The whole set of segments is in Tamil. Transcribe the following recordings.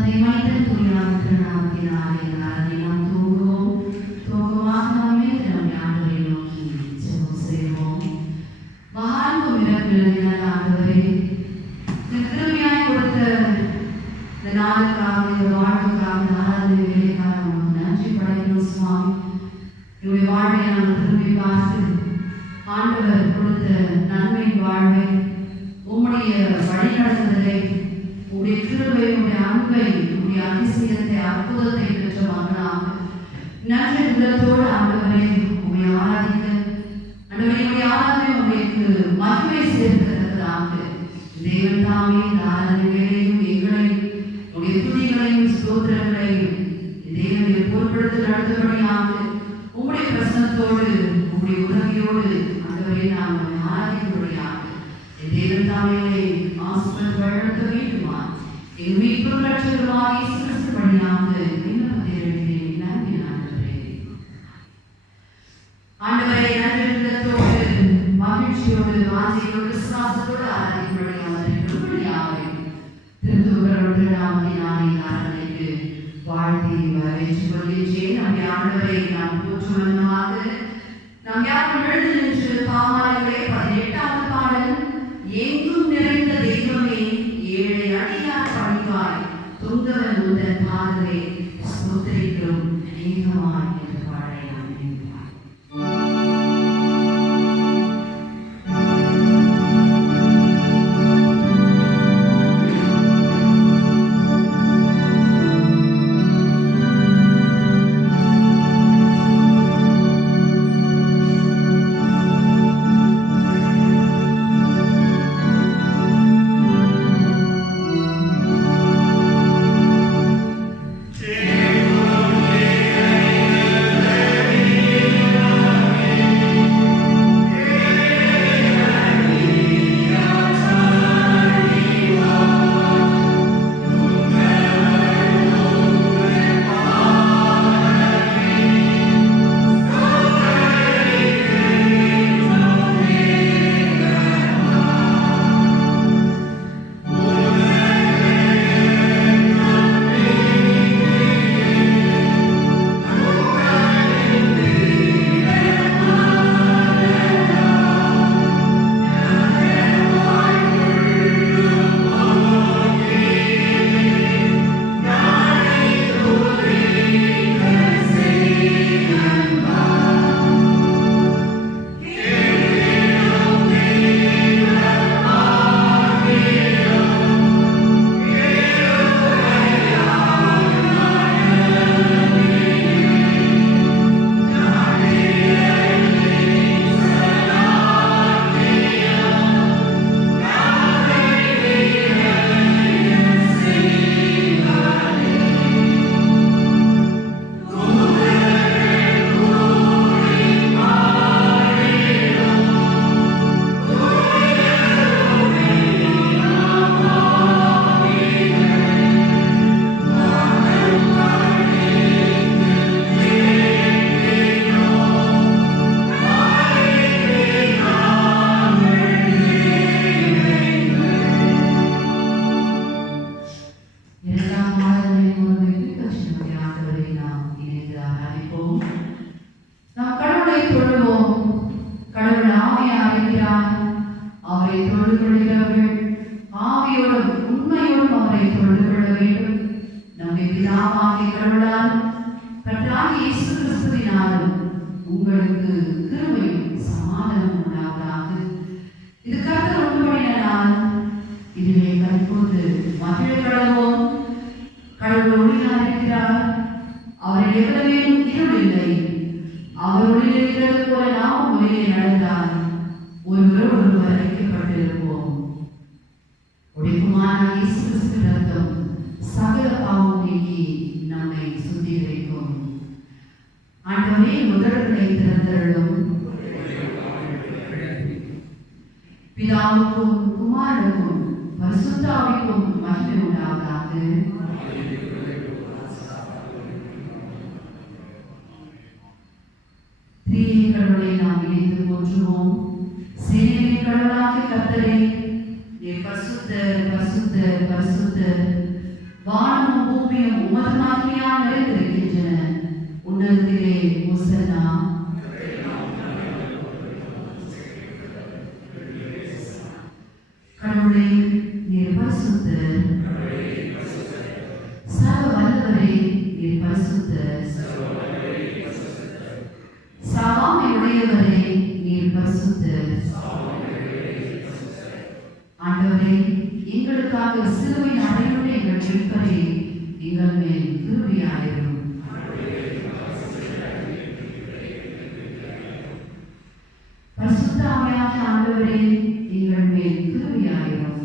தந்தை மைந்தன் தூயார் திருநாமத்தினாலே நாளை நாம் தூங்குவோம். தூங்குமாக நம்மை நம் ஆண்டவரை நோக்கி ஜெபம் செய்வோம். மகான்கும் இறப்பில் ஆண்டவரே, கிருபையாய் கொடுத்த இந்த நாளுக்காக, இந்த வாழ்வுக்காக, ஆராதனை வேலைக்காக உங்களுக்கு நன்றி படைக்கிறோம் சுவாமி. இவருடைய வாழ்வை நாங்கள் திரும்பி பார்த்து ஆண்டவர் கொடுத்த நன்மை வாழ்வை, உம்முடைய வழிநடத்துதலை, உடைய கிருபை, உடைய அன்பை, உடைய அதிசயத்தை, அற்புதத்தை பெற்ற மகனாக நன்றி உள்ளத்தோடு ஆண்டவரை உம்மை ஆராதிக்க, ஆண்டவரை ஆராதனை உங்களுக்கு மகிமை சேர்க்கிறதாக தேவன் தாமே இந்த ஆராதனைகளையும் எங்களையும் உடைய துதிகளையும் ஸ்தோத்திரங்களையும் தேவனை பொருட்படுத்த நடத்தும்படியாக உம்முடைய பிரசனத்தோடு உம்முடைய உதவியோடு ஆண்டவரை நாங்கள் ஆராதிக்கும்படியாக தேவன் தாமே ஆசீர்வாதம் வழங்க வேண்டுமா எங்கள் மீட்பும் இரட்சகருமாகிய இயேசு கிறிஸ்து வழியாக விண்ணப்பத்திருக்கிறேன். நன்றி ஆண்டவரே. நன்றி உள்ளத்தோடு மகிழ்ச்சியோடு வாஞ்சையோடு விசுவாசத்தோடு ஆராதிக்கும்படியாக திருத்தூதரோடு நாமத்தினாலே ஆராதனைக்கு வாழ்த்தி வரவேற்றுக் கொள்கின்றேன். நம்முடைய ஆண்டவரை நாம் போற்றுவதாக நாம் யாரும் எழுந்து நின்று பாமாலைகளே 18வது பாடல். எங்கும் நிறைந்த தெய்வமே, ஏழை அடியார் பணிவாய் துங்கவன் உந்தன் பாதவே ஸ்தோத்திரிக்கிறோம் அநேகமாய் என்று பாடலை நாம் நினைப்பார். உங்களுக்கு கிருபையும் சமாதானம் உண்டாவதாக. இது கர்த்தர் உண்மையினால் இதுவே தற்போது மகிழ்வடைவோம். கடவுள் ஒளியாக இருக்கிறார், அவரில் எவ்வளவேனும் இருள் இல்லை. அவர் ஒளியில் இருக்கிறது போல நாம் ஒளியிலே நடந்தால் ஒருவர் ஒருவர் ஐக்கியப்பட்டிருப்போம். உடைப்புமான இயேசு கிறிஸ்து ரத்தம் சகல பாவம் நீக்கி நம்மை சுத்திகரிக்கும். ஆண்டவரே, முதல்களை திறந்தருளும். பிதாவுக்கும் குமாரனுக்கும் பரிசுத்த ஆவிக்கும் மகிமை உண்டாவதாக. திரியை கடவுளை நாம் இணைந்து போற்றுவோம். சேனையை கடவுளாகிய கர்த்தரே, பரிசுத்தர் பரிசுத்தர் பரிசுத்தர், வானமும் பூமியும் உமது மகிமையால் நிறைந்திருக்கின்றன. உன்னதத்திலே ஓசன்னா. கடவுளே, நீர் பரிசுத்தர். சர்வ வல்லவரே, நீர் பரிசுத்தர். சாவாமை உடையவரே, நீர் பரிசுத்தர். ஆண்டவரே, எங்களுக்காக சிலுவையில் அறையுள்ள எங்கள் மீட்பரே, எங்கள் மேல் கிருபையாயிரும். பரிசுத்த ஆவியாகிய ஆண்டவரே, எங்கள் மேல் கிருபையாயிரும்.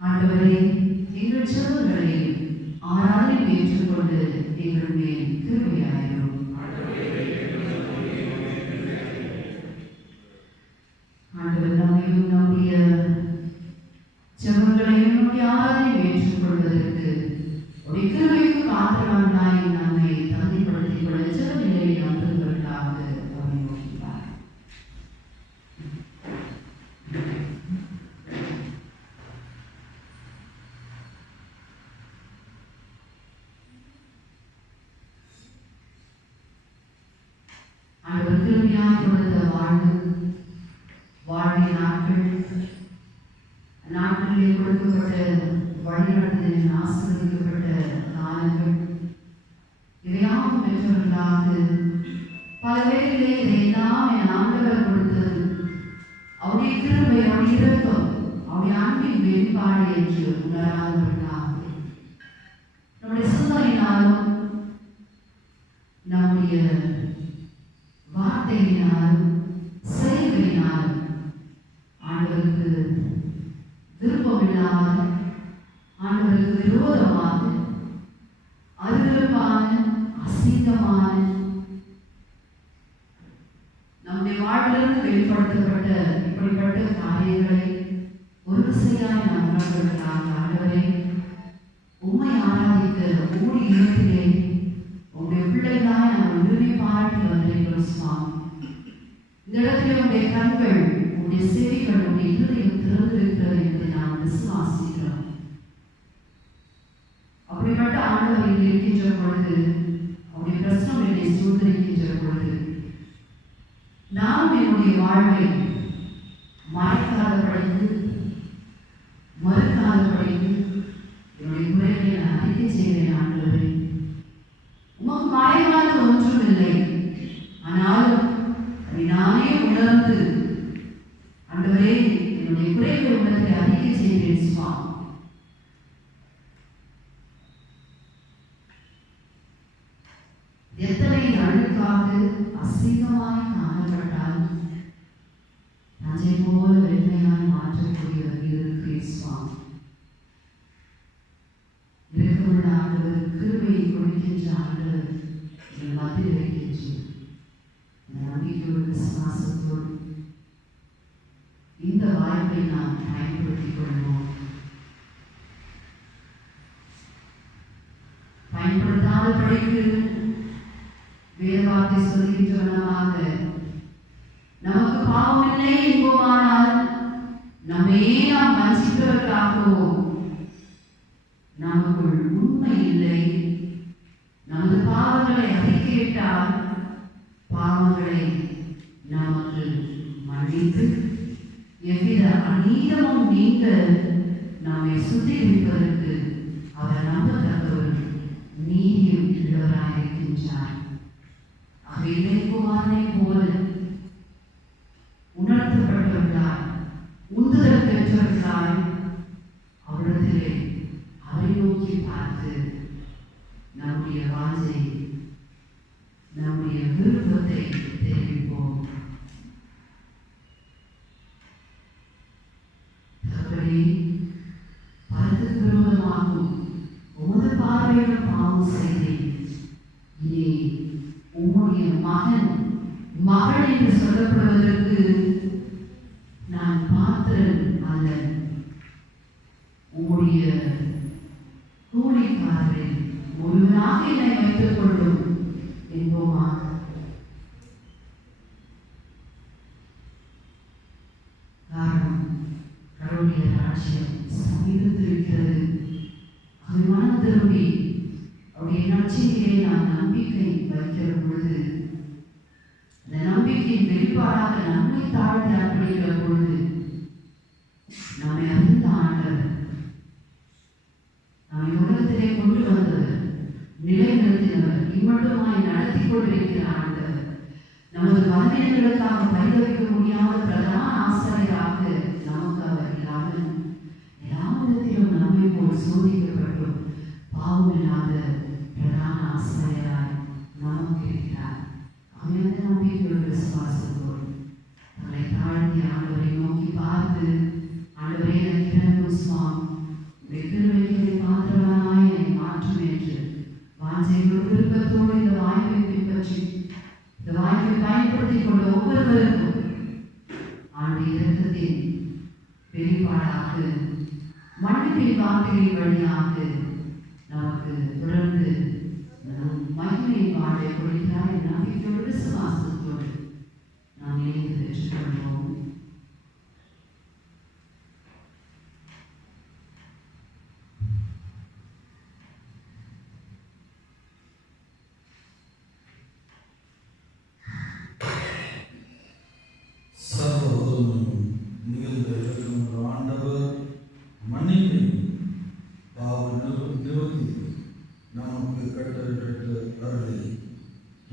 ஆண்டவரே, எங்கள் செல்வங்களை ஆராதனை ஏற்றுக்கொண்டு எங்கள் மேல் கிருபையாயிரும். ஆண்டவர் நம்மையும் நம்முடைய செல்வங்களையும் நம்முடைய ஆராதனை ஏற்றுக்கொள்வதற்கு உடைய கிருபைக்கு பாத்திரமாய் நம்மை தகுதிப்படுத்திக் கொள்ள செல்வ நிலையை அமர்ந்தவர்களாக அவரை நோக்கினார். ஆண்டவர் கிருபையாய் கொடுத்த வாழ்வின் நாட்களிலே கொடுக்கப்பட்ட வழிநடத்தலின் ஆசீர்வதிக்கப்பட்ட காலங்கள் இதையாவும் பெற்றவர்களாக பல வேளைகளிலே இதையெல்லாம் என் ஆண்டவர் கொடுத்தது அவருடைய கிருபை, அவருடைய இரக்கம், அவருடைய அன்பின் வெளிப்பாடு என்று உணராதவர்களாக நம்முடைய சிந்தனையினாலும் நம்முடைய வார்த்தையினாலும் செயல்களினாலும் ஆண்டவருக்கு விருப்பமில்லாமல், ஆண்டவருக்கு விரோதமாக, அருவருப்பான, அசிங்கமான நம்முடைய வாழ்விலிருந்து வெளிப்படுத்தப்பட்ட இப்படிப்பட்ட காரியங்களை ஒரு விசையாய் நாம் உணர்வதற்காக ஆண்டவரே, உம்மை ஆராதிக்க ஊழி இடத்திலே உங்களுடைய பிள்ளைகளாய் நாம் உரிமை பாராட்டி வந்திருக்கிறோம் சுவாமி. இந்த இடத்திலே உங்களுடைய கண்கள், உங்களுடைய செவிகள், உங்களுடைய இருதயம் திறந்திருக்கிறது என்பதை நாம் விசுவாசிக்கிறோம். அப்படிப்பட்ட ஆண்டவர் இங்கு இருக்கின்ற பொழுது, அவருடைய பிரசனம் என்னை சூழ்ந்திருக்கின்ற பொழுது, நாம் என்னுடைய வாழ்வை மறைக்காதபடிக்கு, மறுக்காதபடிக்கு என்னுடைய குறைகளை நான் அறிக்கை செய்கிறேன். ஆண்டவரே, உமக்கு மறைவானது ஒன்றும் இல்லை. ஆனாலும் அதை நானே உணர்ந்து ஆண்டவரே, என்னுடைய குறைகளை உணர்ந்து அறிக்கை செய்கிறேன் சுவாமி. எத்தனை அழுக்காக அசிங்கமாய் காணப்பட்டாலும் நஞ்சை போல வெண்மையாய் மாற்றக்கூடிய இருக்கு சுவாமி. இருக்கவுள்ள ஆண்டவர், கிருபையை கொடுக்கின்ற ஆண்டவர் எங்கள் மத்தியில் இருக்கின்ற நம்பிக்கையோடு விசுவாசத்தோடு இந்த வாய்ப்பை நாம் பயன்படுத்திக் கொள்வோம். பயன்படுத்தாதபடிக்கு வேதவார்த்தை சொல்கின்றவனமாக நமக்கு பாவம் இல்லை என்போமானால் நம்மையே நாம் வஞ்சிக்கிறவர்களாகவோ, நமக்குள் உண்மை இல்லை, நமது பாவங்களை அறிக்கையிட்டால் பாவங்களை நமக்கு மன்னித்து எவ்வித அநீதமும் நீங்க நம்மை சுத்திகரிப்பதற்கு அவர் நம்பத்தக்கவர், நீதியும் உள்ளவராயிருக்கின்றார். குமாரனை போல உணர்த்தப்பட்டவர்களாய், உந்துதல் பெற்றவர்களாய் அவரிடத்திலே அவரை நோக்கி பார்த்து நம்முடைய வாஞ்சை, நம்முடைய விருப்பத்தை தெரிவிப்போம். பரத்துக்கு விரோதமாகும் உமது பார்வையில் பாவம் செய்தேன். இனி உம்முடைய மகன், மகள் என்று சொல்லப்படுவதற்கு நான் பாத்திரன் அல்ல. உம்முடைய கூலிக்காரரில் ஒருவனாக என்னை வைத்துக் கொள்ளும் என்போமா? காரணம் கடவுளுடைய ராஜ்யம் சமீபத்திருக்கிறது. அது மனம் திரும்பி அவருடைய நற்செய்தியிலே நாம் நம்பிக்கை வைக்கிற பொழுது, அந்த நம்பிக்கையின் வெளிப்பாடாக நம்மை தாழ்ந்து அர்ப்பணிக்கிற பொழுது, நம்மை அறிந்த ஆண்டவர், நம்மை உலகத்திலே கொண்டு வந்தவர், நிலைநிறுத்தினவர், இம்மட்டுமாய் நடத்தி கொண்டிருக்கிற ஆண்டவர், நமது பலவீனங்களுக்காக பரிதவிக்க முடியாத பிரதான ஆசிரியராக நமக்கு அவர் இல்லாமல் எல்லா விதத்திலும் நம்மை போல் சோதிக்கப்பட்டும் பாவமில்லாத பிரதான ஆசிரியராய் நமக்கு இருக்கிறார். அந்த நம்பிக்கையோடு விசுவாசத்தோடு தன்னை தாழ்த்தி ஆண்டவரை நோக்கி பார்த்து, ஆண்டவரே எனக்கு இரங்கும் சுவாமி, வெகுமைகளை மாத்திரமாய் என்னை மாற்றும் என்று வாஞ்சையோடு விருப்பத்தோடு இந்த வாய்ப்பை பின்பற்றி இந்த வாய்ப்பை பயன்படுத்திக் கொண்ட ஒவ்வொருவருக்கும் ஆண்டு இரக்கத்தின் வெளிப்பாடாக மன்னிப்பின் வார்த்தைகளின் வழியாக நமக்கு தொடர்ந்து மகிமையின் வாழ்வை கொடுக்கிறார். நம்பிக்கையோடு விசுவாசத்தோடு நாம் இணைந்து பெற்றுக்கொள்வோம்.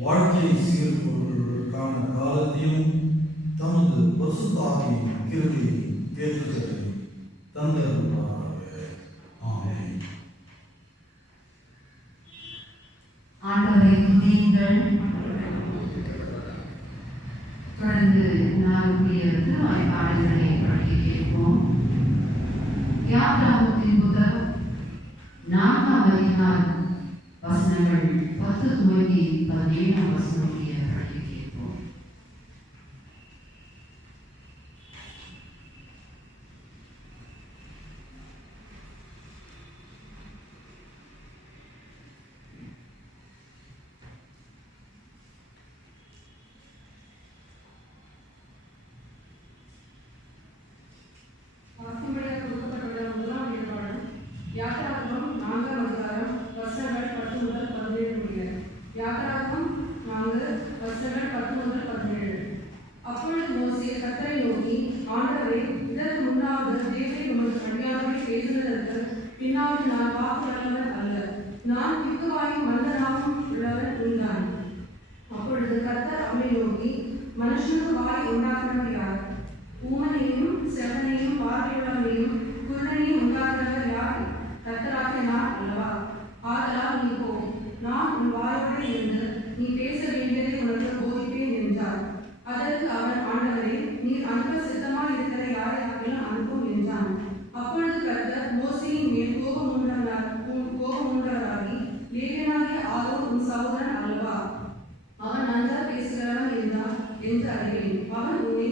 வாழ்க்கையை சீர்கொள்வதற்கான காலத்தையும் தமது பசுத்தாவின் கிருபையை தேற்றுதலை தந்தருள்வாராக. ஆமென். ஆண்டவரை துதியுங்கள். தொடர்ந்து நாளுடைய திருவாய் பாடல்களை படிக்க கேட்போம். யாத்ராகமத்தின் புத்தகம் 4ஆம் அதிகாரம் வசனங்கள் 10 துவங்கி 17ஆம் வசனம் முடிய படிக்க கேட்போம். யாத்ராகமம் 4ஆம் அதிகாரம் வசனங்கள் 10 முதல் 17 முடிய. யாத்ராகமம் 4 வசனங்கள் 10 முதல் 17. அப்பொழுது மோசே கர்த்தரை நோக்கி, ஆண்டவரே, இதற்கு முன்னாவது தேவரீர் உமது அடியாரோடே பேசினதற்கு பின்னாவது நான் வாக்குள்ளவன் அல்ல, நான் பிக்குவாயும் மந்தனாகவும் உள்ளவன் உண்டான். அப்பொழுது கர்த்தர் அவனை நோக்கி, மனுஷனுக்கு வாய் உண்டாக்குறவர் யார்? ஊமனையும் செவனையும் பார்வையுள்ளவனையும் குருடனையும் உண்டாக்குறவர் யார்? கர்த்தராகிய நான் அல்லவா? ஆதலால் நீ போ, நான் உன் வாயோடு இருந்து நீ பேச வேண்டியதை உனக்கு போதிப்பேன் என்றார். அதற்கு அவன், ஆண்டவரே, நீர் அனுப்ப சித்தமாய் இருக்கிற யாரையாகிலும் அனுப்பும் என்றான். அப்பொழுது கர்த்தர் மோசேயின் மேல் கோபமூண்டவராகி, லேவியனாகிய ஆரோன் உன் சகோதரன் அல்லவா? அவன் நன்றாக பேசுகிறவன் என்றான் என்று அறிவேன். அவன் உன்னை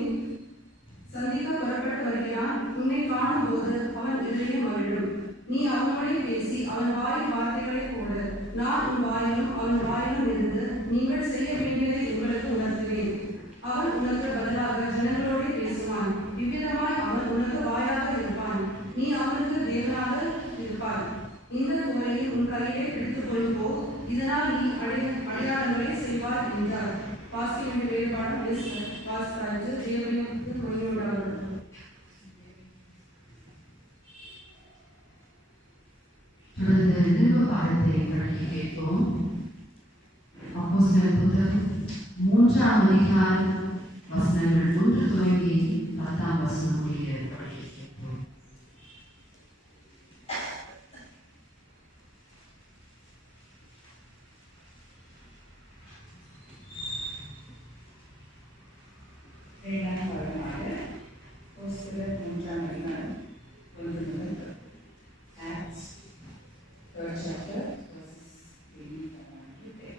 சந்திக்க புறப்பட்டு வருகிறான். உன்னை காணும் போது அவன் இதயம் மகிழும். நீ அவனோடே பேசி அவன் வாயின் வார்த்தைகளை போடு. நான் உன் வாயிலும் அவன் வாயிலும் இருந்து நீங்கள் செய்ய வேண்டியதை உங்களுக்கு உணர்த்துவேன். அவன் உனக்கு பதிலாக ஜனங்களோடு பேசுவான். இவ்விதமாய் அவன் உனக்கு வாயாக இருப்பான். நீ அவனுக்கு தேவனாக இருப்பாய். இந்த குமரியை உன் கையிலே பிடித்துக் கொண்டு போ. இதனால் நீ அடையாளங்களை செய்வார் என்றார். வாசிக்க வேறுபாடு வாசித்தாச்சு. தேவனையும் மொழியோடாகும். தொடர்ந்து நிருப பாடத்தை படிக்க கேட்போம். அப்போஸ்தலர் புத்தகம் 3ஆம் அதிகாரம் வசனங்கள் 1 துவங்கி 10ஆம் வசனம் முடிய படிக்க கேட்போம். அப்போஸ்தலர் 3ஆம் அதிகாரம் 1 முதல் Acts 3rd chapter verses 3 to 10.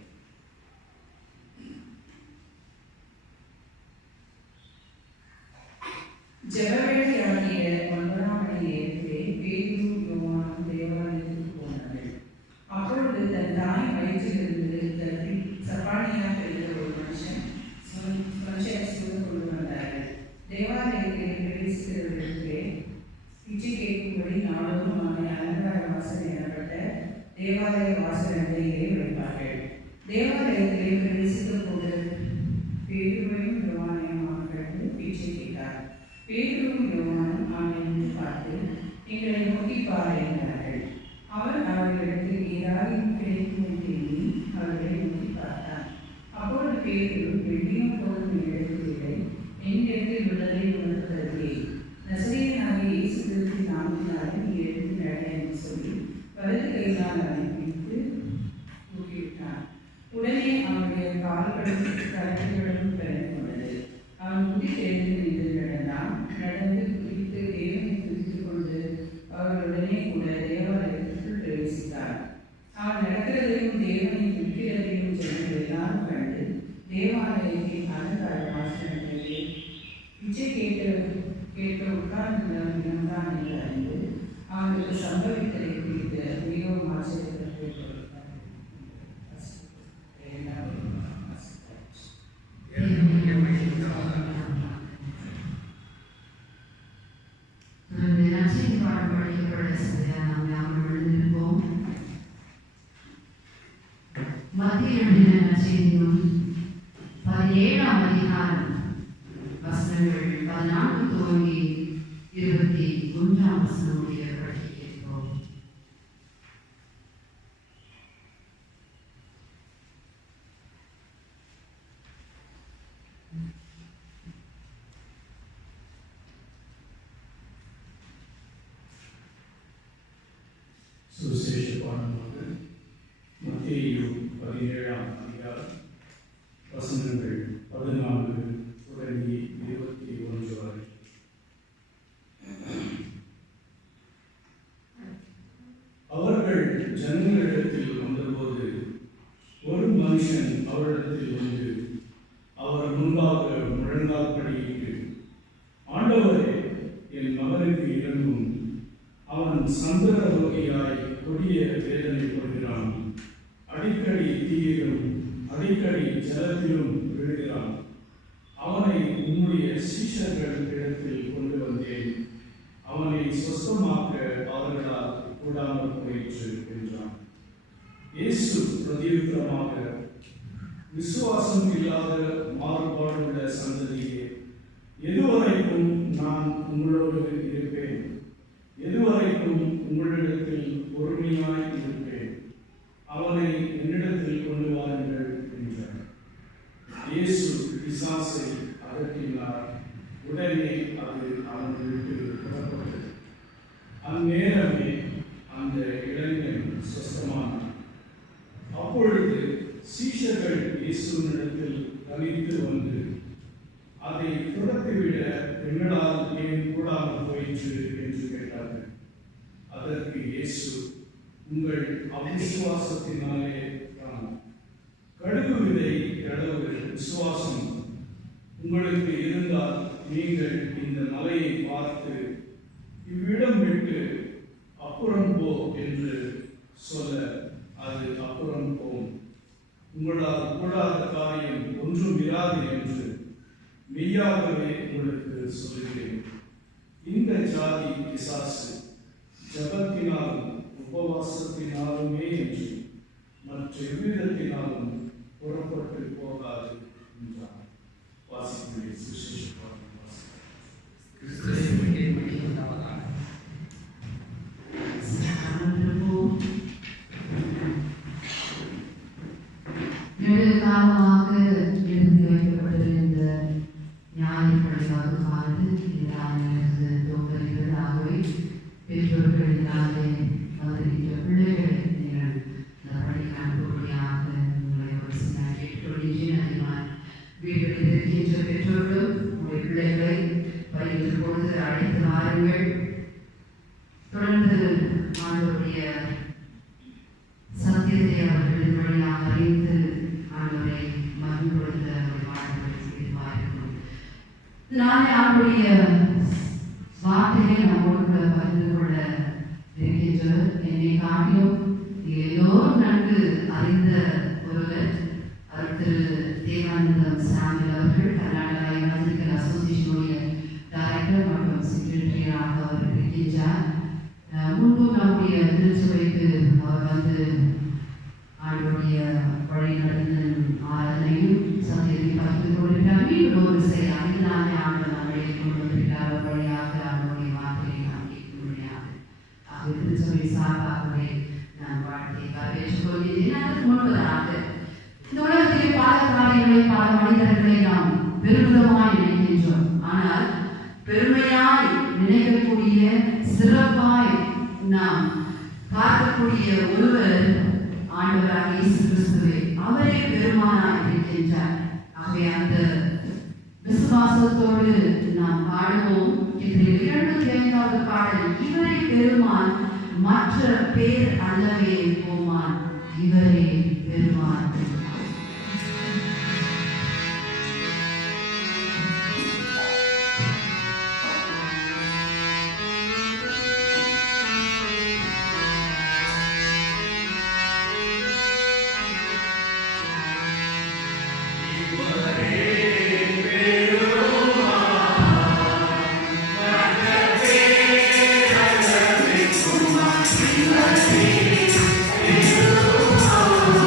ஜெபவேளையாகிய 9ஆம் மணி நேரத்திலே பேதுரும் யோவானும் தேவாலயத்துக்கு போனார்கள். அப்பொழுது தன் தாய் வயிற்றிலிருந்து கர்ப்பி சப்பானியாக இருக்கிற ஒரு மனுஷனை சூழ்ந்து கொண்டு வந்தார்கள். தேவாலயத்திலே பிரவேசிக்கிறவர்களுக்கு பிச்சை கேட்கும்படி நாடோறும் அவனை அலங்கார வாசல் எனப்பட்ட தேவாலய வாசல் அண்டையிலே வைப்பார்கள். தேவாலயத்திலே பிரவேசித்த போது பேதுருவையும் யோவானையும் அவன் கண்டு பிச்சை கேட்டார். பேதுருவும் யோவானும் அவனை நின்று பார்த்து, எங்களை நோக்கி பார் என்றார்கள். அவர் அவர்களிடத்தில் ஏதாவது கிடைக்கும் என்று எண்ணி அவர்களை நோக்கி பார்த்தார். அப்பொழுது பேதுரு, வெள்ளியும் பொருளும் இடத்திலே என்னிடத்தில் உள்ளதை உனக்கு தருகிறேன். நசரேயனாகிய இயேசு கிறிஸ்துவின் நாமத்தினாலே நீ எழுந்து நட என்று சொல்லி வலது கையினால் அவனை பிடித்து தூக்கிவிட்டார். உடனே அவனுடைய கால்களும் கரங்களும் பிறந்து கொண்டது. அவன் முடி எழுந்து நின்று நடந்தான். நடந்து குதித்து தேவனை துதித்துக் கொண்டு அவர்களுடனே கூட தேவாலயத்திற்குள் பிரவேசித்தார். அவன் நடக்கிறதையும் தேவனை துதிக்கிறதையும் ஜனங்கள் எல்லாரும் கண்டு தேவாலயத்தின் அலங்கார வாசல்களிலே பிச்சை கேட்க உட்கார்ந்துள்ள தினம்தான் என்று அறிந்து அவனுக்கு சம்பவித்ததை குறித்து மிகவும் ஆச்சரியப்பட்டு மத்திய நற்செய்தியும் 17ஆம் அதிகாரம் வசனங்கள் 14 துவங்கி 21ஆம் வசனம் முடிய படிக்க கேட்கிறோம். சுவிசேஷ பாடமாக மத்தேயு 17ஆம் அதிகாரம் வசனங்கள் 14 தொடங்கி 21 வரை. அவர்கள் ஜனங்களிடத்தில் வந்தபோது ஒரு மனுஷன் அவரிடத்தில் வந்து அவர் முன்பாக முழங்கால் படியிட்டு, ஆண்டவரே, என் மகனுக்கு இறங்கும், அவன் சந்திர ரோகியாய் கொடிய வேதனைப்படுகிறான், அடிக்கடி தீயிலும் அடிக்கடி ஜலத்திலும் விழுகிறான். அவனை உம்முடைய சீஷர்கள் இடத்தில் கொண்டு வந்தேன், அவனை சொஸ்தமாக்க அவர்களால் கூடாமல் போயிற்று என்றான். இயேசு பிரதியுத்தரமாக, விசுவாசம் இல்லாத மாறுபாடுள்ள சந்ததியே, எதுவரைக்கும் நான் உங்களோடு இருப்பேன்? எதுவரைக்கும் உங்களிடத்தில் பொறுமையாய் இருப்பேன்? அவனை என்னிடத்தில் கொண்டு வாருங்கள் என்றார். இயேசு பிசாசை அகற்றினார். உடனே அது அவனை விட்டு புறப்பட்டது. அந்நேரமே அந்த இளைஞன் சொஸ்தமானார். அப்பொழுது சீஷர்கள் இயேசுவினிடத்தில் தனித்து வந்து, அதை துரத்திவிட எங்களால் ஏன் கூடாமல் போயிற்று என்று கேட்டார்கள். அதற்கு இயேசு, உங்கள் அவிசுவாசத்தினாலே தான். கடுகு விதை அளவு விசுவாசம் உங்களுக்கு இருந்தால் நீங்கள் இந்த மலையை பார்த்து இவ்விடம் விட்டு அப்புறம் போ என்று சொல்ல அது அப்புறம் போம். உங்களால் கூடாத காரியம் ஒன்றும் இராது என்று மெய்யாகவே உங்களுக்கு சொல்கிறேன். இந்த ஜாதி பிசாசு ஜபத்தினாலும் உபவாசத்தினாலுமே என்று மற்ற எவ்விதத்தினாலும் புறப்பட்டு போகாது என்றார். வாசிக்கிறேன். சுவிசேஷ பாடல் நெடுங்காலமாக எழுதி வைக்கப்பட்டிருந்த ஞாயிற்படியாக தோன்றுகிறதாகவே பெற்றோர்கள் இல்லாத வந்திருக்கிற பிள்ளைகளை நீங்கள் படிக்க அனுப்பும்படியாக உங்களை ஒரு சில கேட்டுக்கொள்கிறேன். அதிகமாக வீடுகளில் இருக்கின்ற பெற்றோர்களும் உங்களுடைய பிள்ளைகளை பள்ளியில் பொழுது அழைத்து வாருங்கள். தொடர்ந்து ஆண்டவருடைய சத்தியத்தை அவர்களின் வழியாக அறிந்து ஆண்டவரை மகிழ்ந்த ஒரு வாழ்வை செய்வார்கள். நாளை அவருடைய வார்த்தையை நம்மோடு கூட பகிர்ந்து கொள்ள இருக்கின்றவர். என்னை காட்டிலும் எல்லோரும் நன்கு அறிந்த ஒருவர் திரு தேவானந்தம் சாமியல் அவர்கள். கர்நாடகா இவாஞ்சலிக்கல் அசோசியேஷனுடைய டைரக்டர் மற்றும் செக்ரட்டரியாக அவர்கள் இருக்கின்றார். முன்பு நம்முடைய திருச்சபைக்கு அவர் வந்து ஆண்டுடைய வழி நடந்த ஆராதனையும் சந்தியத்தை பகிர்ந்து கொண்டிருக்கிறார். மீண்டும் ஒரு செயல் 5 நாளே ஆண்டு நம்மளை கொண்டு வந்திருக்கிறார். வழியாக ஆண்டுடைய வார்த்தையை நாம் கேட்க முடியாது. திருச்சபை சார்பாகவே நான் வாழ்க்கையை வரவேற்றுக் கொள்கிறேன். அதற்கு முன்பதாக இந்த உலகத்திலே பல காரியங்களை பல மனிதர்களை நாம் பெருமிதமாய் நினைக்கின்றோம். ஆனால் பெருமையாய் நினைக்கக்கூடிய சிறப்பாய் நாம் பார்க்கக்கூடிய ஒருவர் ஆண்டவராக இயேசு கிறிஸ்துவே. அவரே பெருமானாய் இருக்கின்றார். ஆகவே அந்த விசுவாசத்தோடு நாம் பாடுவோம். இதில் 205வது பாடல், இவரே பெருமான் மற்ற பேர் அல்லவே போமான், இவரே பெருமான். Oh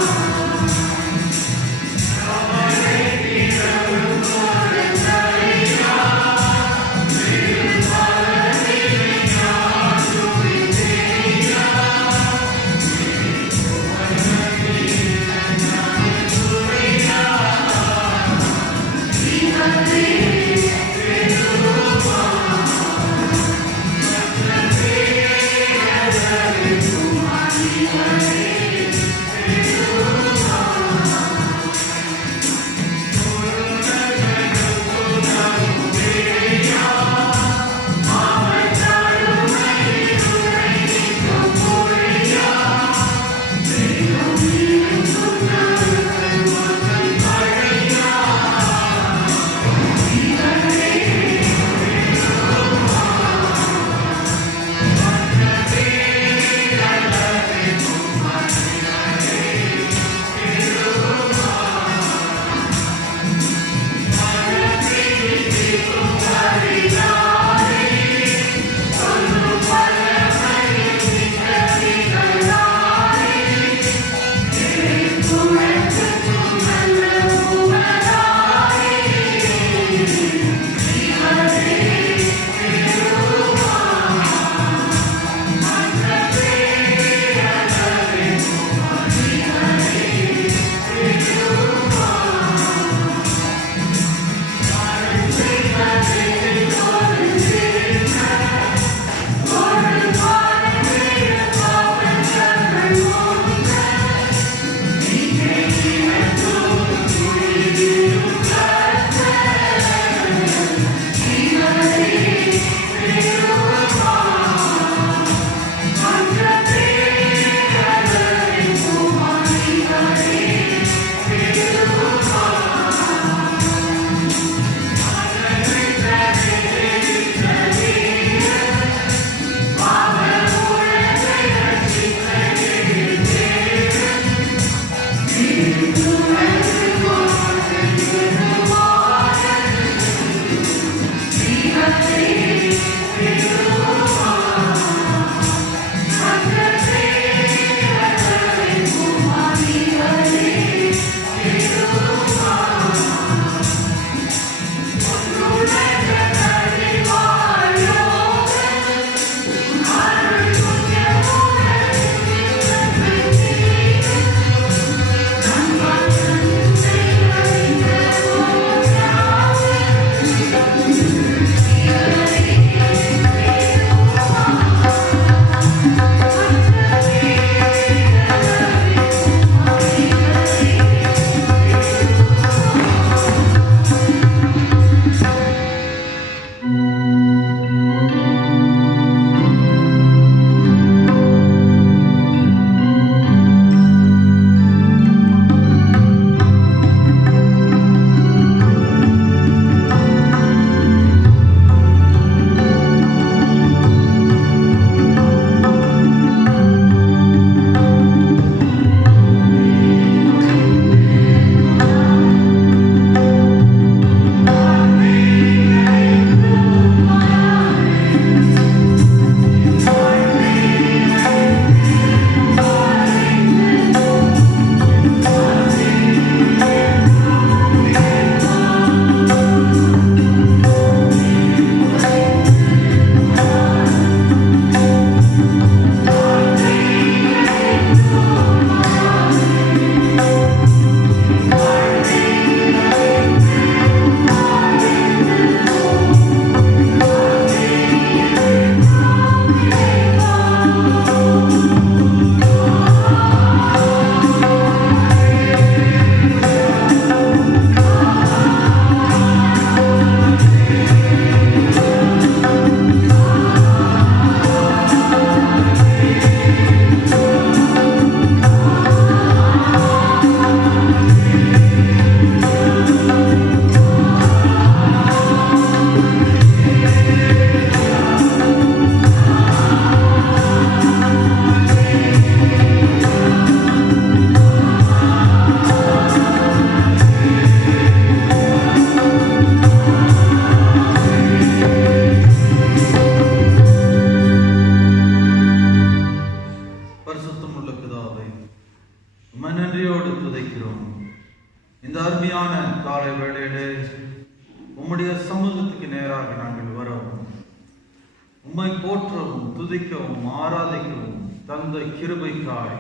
உம்மை போற்றவும் துதிக்கவும் ஆராதிக்கவும் தந்த கிருபைக்காய்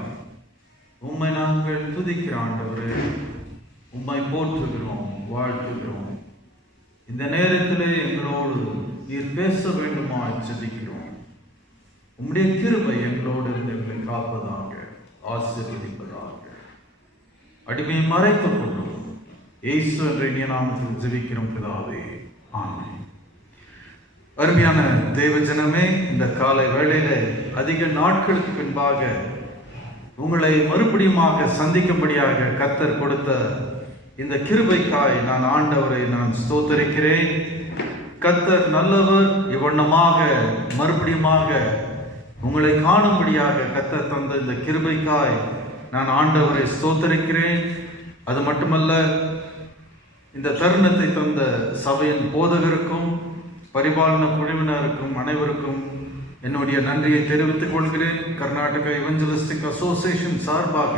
உம்மை நாங்கள் துதிக்கிற ஆண்டவரே, உம்மை போற்றுகிறோம், வாழ்த்துகிறோம். இந்த நேரத்திலே எங்களோடு நீர் பேச வேண்டுமாய் ஜெபிக்கிறோம். உம்முடைய கிருபை எங்களோடு எங்களை காப்பதாக, ஆசீர்வதிப்பதாக. அடிமையை மறைத்துக் கொள்ளும் இயேசு என்ற இனிய நாமத்தில் ஜெபிக்கிறோம் பிதாவே, ஆமென். அருமையான தேவஜனமே, இந்த காலை வேளையில அதிக நாட்களுக்கு பின்பாக உங்களை மறுபடியுமாக சந்திக்கும்படியாக கர்த்தர் கொடுத்த இந்த கிருபைக்காய் நான் ஆண்டவரை நான் ஸ்தோத்தரிக்கிறேன். கர்த்தர் நல்லவர். இவ்வண்ணமாக மறுபடியுமாக உங்களை காணும்படியாக கர்த்தர் தந்த இந்த கிருபைக்காய் நான் ஆண்டவரை ஸ்தோத்தரிக்கிறேன். அது மட்டுமல்ல, இந்த தருணத்தை தந்த சபையின் போதகருக்கும் பரிபாலன குழுவினருக்கும் அனைவருக்கும் என்னுடைய நன்றியை தெரிவித்துக் கொள்கிறேன். கர்நாடக இவஞ்சலிஸ்டிக் அசோசியேஷன் சார்பாக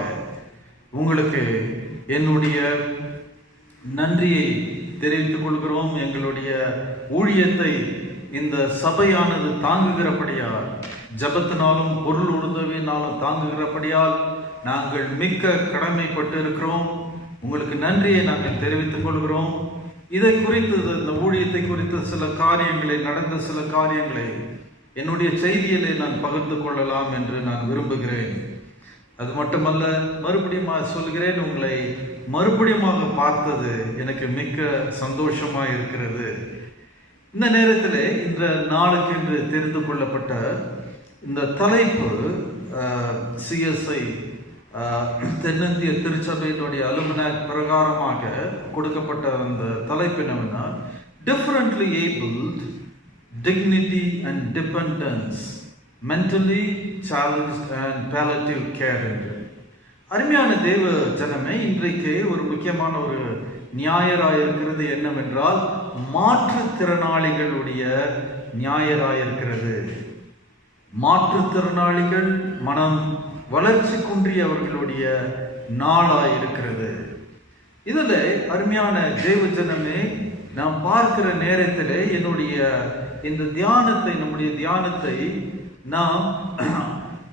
உங்களுக்கு என்னுடைய நன்றியை தெரிவித்துக் கொள்கிறோம். எங்களுடைய ஊழியத்தை இந்த சபையானது தாங்குகிறபடியால், ஜபத்தினாலும் பொருள் உதவினாலும் தாங்குகிறபடியால் நாங்கள் மிக்க கடமைப்பட்டு இருக்கிறோம். உங்களுக்கு நன்றியை நாங்கள் தெரிவித்துக் கொள்கிறோம். இதை குறித்து, இந்த ஊழியத்தை குறித்து சில காரியங்களை, நடந்த சில காரியங்களை என்னுடைய செய்தியிலே நான் பகிர்ந்து கொள்ளலாம் என்று நான் விரும்புகிறேன். அது மட்டுமல்ல, மறுபடியும் சொல்கிறேன், உங்களை மறுபடியும் பார்த்தது எனக்கு மிக்க சந்தோஷமாக இருக்கிறது. இந்த நேரத்தில் இந்த நாளுக்கு என்று தெரிந்து கொள்ளப்பட்ட இந்த தலைப்பு சிஎஸ்ஐ தென்னிந்திய திருச்சபையினுடைய அலுமினாக் பிரகாரமாக கொடுக்கப்பட்ட அந்த தலைப்பு என்னவென்னா, differently abled, dignity and dependence, mentally challenged and palliative care என்று. அருமையான தேவ ஜனமே, இன்றைக்கு ஒரு முக்கியமான ஒரு ஞாயிறாயிருக்கிறது. என்னவென்றால், மாற்றுத்திறனாளிகளுடைய ஞாயிறாயிருக்கிறது. மாற்றுத்திறனாளிகள் மனம் வளர்ச்சி குன்றியவர்களுடைய நாளாயிருக்கிறது. இதில் அருமையான தேவ ஜனமே, நாம் பார்க்கிற நேரத்தில் என்னுடைய இந்த தியானத்தை, நம்முடைய தியானத்தை நாம்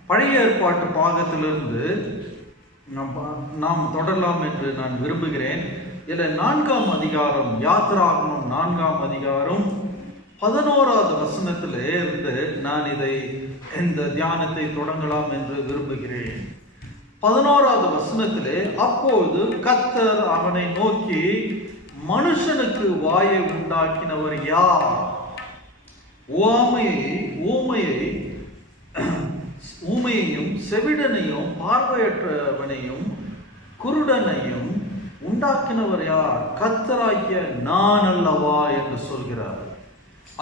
பழைய ஏற்பாட்டு பாகத்திலிருந்து நாம் தொடரலாம் என்று நான் விரும்புகிறேன். இதில் 4ஆம் அதிகாரம், யாத்திராகமம் 4ஆம் அதிகாரம் 11வது வசனத்திலே இருந்து நான் இந்த தியானத்தை தொடங்கலாம் என்று விரும்புகிறேன். 11வது வசனத்திலே, அப்போது கர்த்தர் அவனை நோக்கி, மனுஷனுக்கு வாயை உண்டாக்கினவர் யார்? ஊமையையும் செவிடனையும் பார்வையற்றவனையும் குருடனையும் உண்டாக்கினவர் யார்? கர்த்தராகிய நான் அல்லவா என்று சொல்கிறார்.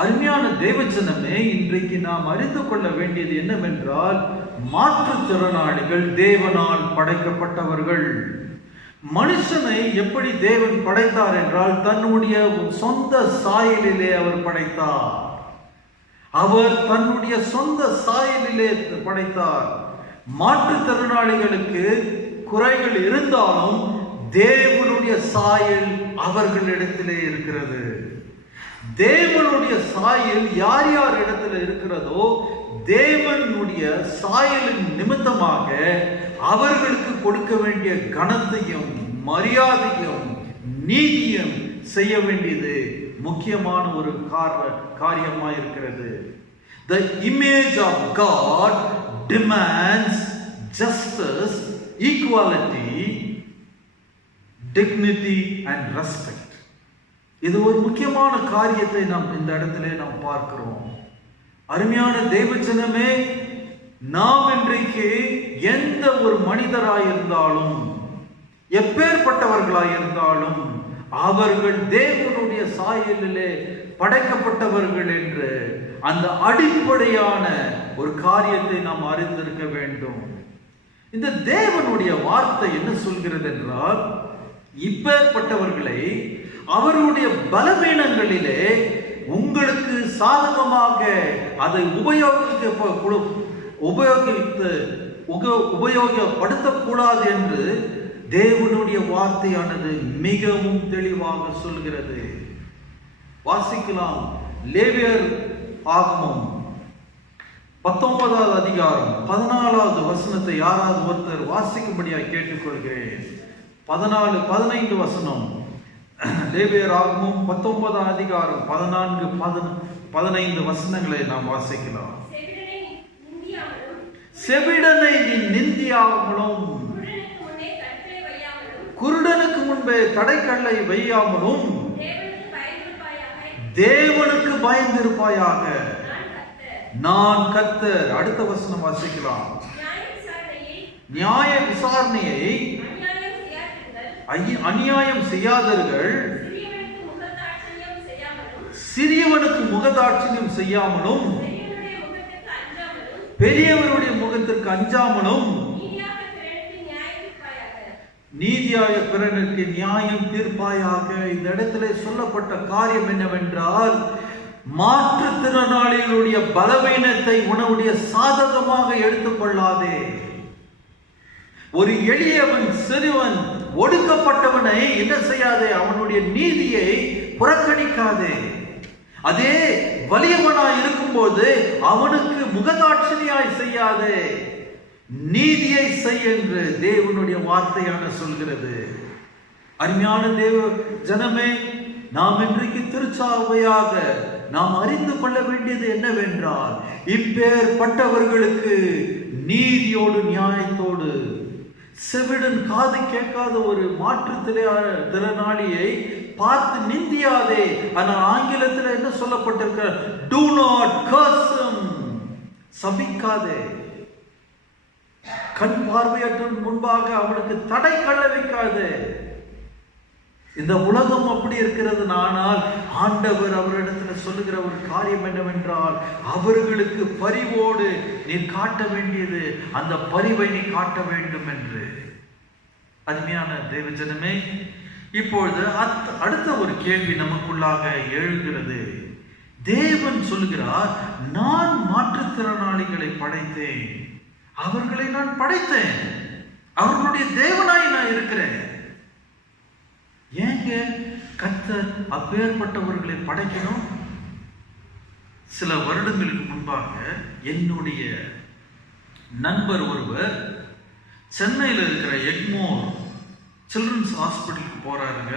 அருமையான தேவஜனமே, இன்றைக்கு நாம் அறிந்து கொள்ள வேண்டியது என்னவென்றால், மாற்றுத்திறனாளிகள் தேவனால் படைக்கப்பட்டவர்கள். மனுஷனை எப்படி தேவன் படைத்தார் என்றால், தன்னுடைய சொந்த சாயலிலே அவர் படைத்தார். அவர் தன்னுடைய சொந்த சாயலிலே படைத்தார். மாற்றுத்திறனாளிகளுக்கு குறைகள் இருந்தாலும் தேவனுடைய சாயல் அவர்களிடத்திலே இருக்கிறது. தேவனுடைய சாயல் யார் யார் இடத்துல இருக்கிறதோ, தேவனுடைய சாயலின் நிமித்தமாக அவர்களுக்கு கொடுக்க வேண்டிய கனத்தையும் மரியாதையும் நீதியும் செய்ய வேண்டியது முக்கியமான ஒரு காரியமாக இருக்கிறது. The image of God demands justice, equality, dignity and respect. இது ஒரு முக்கியமான காரியத்தை நாம் இந்த இடத்திலே நாம் பார்க்கிறோம். அருமையான தேவஜனமே, நாம் இன்றைக்கு எந்த ஒரு மனிதராயிருந்தாலும், எப்பேற்பட்டவர்களாயிருந்தாலும், அவர்கள் தேவனுடைய சாயலிலே படைக்கப்பட்டவர்கள் என்று அந்த அடிப்படையான ஒரு காரியத்தை நாம் அறிந்திருக்க வேண்டும். இந்த தேவனுடைய வார்த்தை என்ன சொல்கிறது என்றால், இப்பேற்பட்டவர்களை அவருடைய பலவீனங்களிலே உங்களுக்கு சாதகமாக அதை உபயோகப்படுத்தக்கூடாது என்று தேவனுடைய வார்த்தையானது மிகவும் தெளிவாக சொல்கிறது. வாசிக்கலாம். லேவியர் ஆகமம் 19வது அதிகாரம் 14வது வசனத்தை யாராவது ஒருத்தர் வாசிக்கும்படியாக கேட்டுக்கொள்கிறேன். 14, 15 வசனம். லேவியராகமம் 19ஆம் அதிகாரம் 14, 15 வசனங்களை நாம் வாசிக்கலாம். செவிடனை நீ நிந்தியாமலும், குருடனுக்கு முன்பே தடைக்கல்லை வையாமலும் தேவனுக்கு பயந்திருப்பாயாக. நான் கர்த்தர். அடுத்த வசனம் வாசிக்கலாம். நியாய விசாரணையை அநியாயம் செய்யாதவர்கள், சிறியவனுக்கு முகதாட்சியம் செய்யாமலும், பெரியவருடைய முகத்திற்கு அஞ்சாமலும், நீதியாய பிறனுக்கு நியாயம் தீர்ப்பாயாக. இந்த இடத்துல சொல்லப்பட்ட காரியம் என்னவென்றால், மாற்றுத்திறனாளிகளுடைய பலவீனத்தை உன்னுடைய சாதகமாக எடுத்துக்கொள்ளாதே. ஒரு எளியவன், சிறுவன், ஒடுக்கப்பட்டவனை என்ன செய்யாதே, அவனுடைய நீதியை புறக்கணிக்காதே. அதே வலியவனாய் இருக்கும்போது அவனுக்கு முகதாட்சணியாய் செய்யாதே, நீதியை செய் என்று தேவனுடைய வார்த்தையான சொல்கிறது. அருமையான தேவ ஜனமே, நாம் இன்றைக்கு திருச்சாவையாக நாம் அறிந்து கொள்ள வேண்டியது என்னவென்றால், இப்பேற்பட்டவர்களுக்கு நீதியோடு நியாயத்தோடு, செவிடன் காது கேட்காத ஒரு மாற்றுத்திறனாளியை பார்த்து நிந்தியாதே. ஆனால் ஆங்கிலத்தில் என்ன சொல்லப்பட்டிருக்க, do not curse him, சபிக்காதே. கண் பார்வையற்றவன் முன்பாக அவனுக்கு தடை கள்ள வைக்காது. இந்த உலகம் அப்படி இருக்கிறது. ஆனால் ஆண்டவர் அவரிடத்தில் சொல்லுகிற ஒரு காரியம் என்னவென்றால், அவர்களுக்கு பரிவோடு நீ காட்ட வேண்டியது, அந்த பரிவை நீ காட்ட வேண்டும் என்று. அருமையான தேவஜனமே, இப்பொழுது அடுத்த ஒரு கேள்வி நமக்குள்ளாக எழுகிறது. தேவன் சொல்லுகிறார், நான் மாற்றுத்திறனாளிகளை படைத்தேன், அவர்களை நான் படைத்தேன், அவர்களுடைய தேவனாய் நான் இருக்கிறேன். ஏங்க கர்த்தர் அப்பேற்பட்டவர்களை படைக்கணும்? சில வருடங்களுக்கு முன்பாக என்னுடைய நண்பர் ஒருவர் சென்னையில் இருக்கிற எக்மோர் சில்ட்ரன்ஸ் ஹாஸ்பிட்டலுக்கு போறாருங்க.